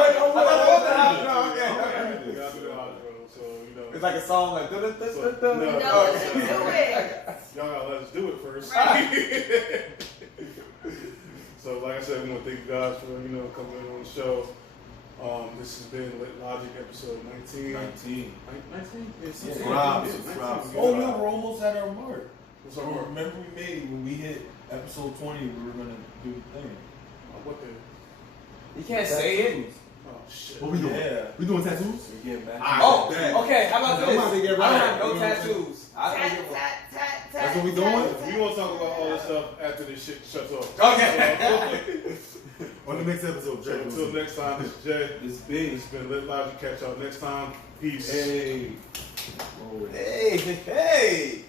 We gotta do the outro. So you know. it's like a song like. No. No, let's do it. Y'all gotta let us do it first. So, like I said, we want to thank you guys for coming in on the show. This has been Lit Logic episode 19. 19. 19? Yeah, Subscribe. Oh no, we're almost at our mark. What's our mark? Remember we made when we hit episode 20, we were gonna do the thing. What the? You can't say it. Tattoos. Oh shit. What we doing? Yeah. We doing tattoos? We're getting back. Oh, bet. okay. How about I'm this? about to get I right. don't have no You know what I'm tattoos. I Tat, think it was. tat, tat, That's what we doing? We gonna talk about all this stuff after this shit shuts off. Okay. On the next episode, So, Jay. until next time, this is Jay. It's big. It's been Lit Logic. Catch y'all next time. Peace. Hey. Hey, hey.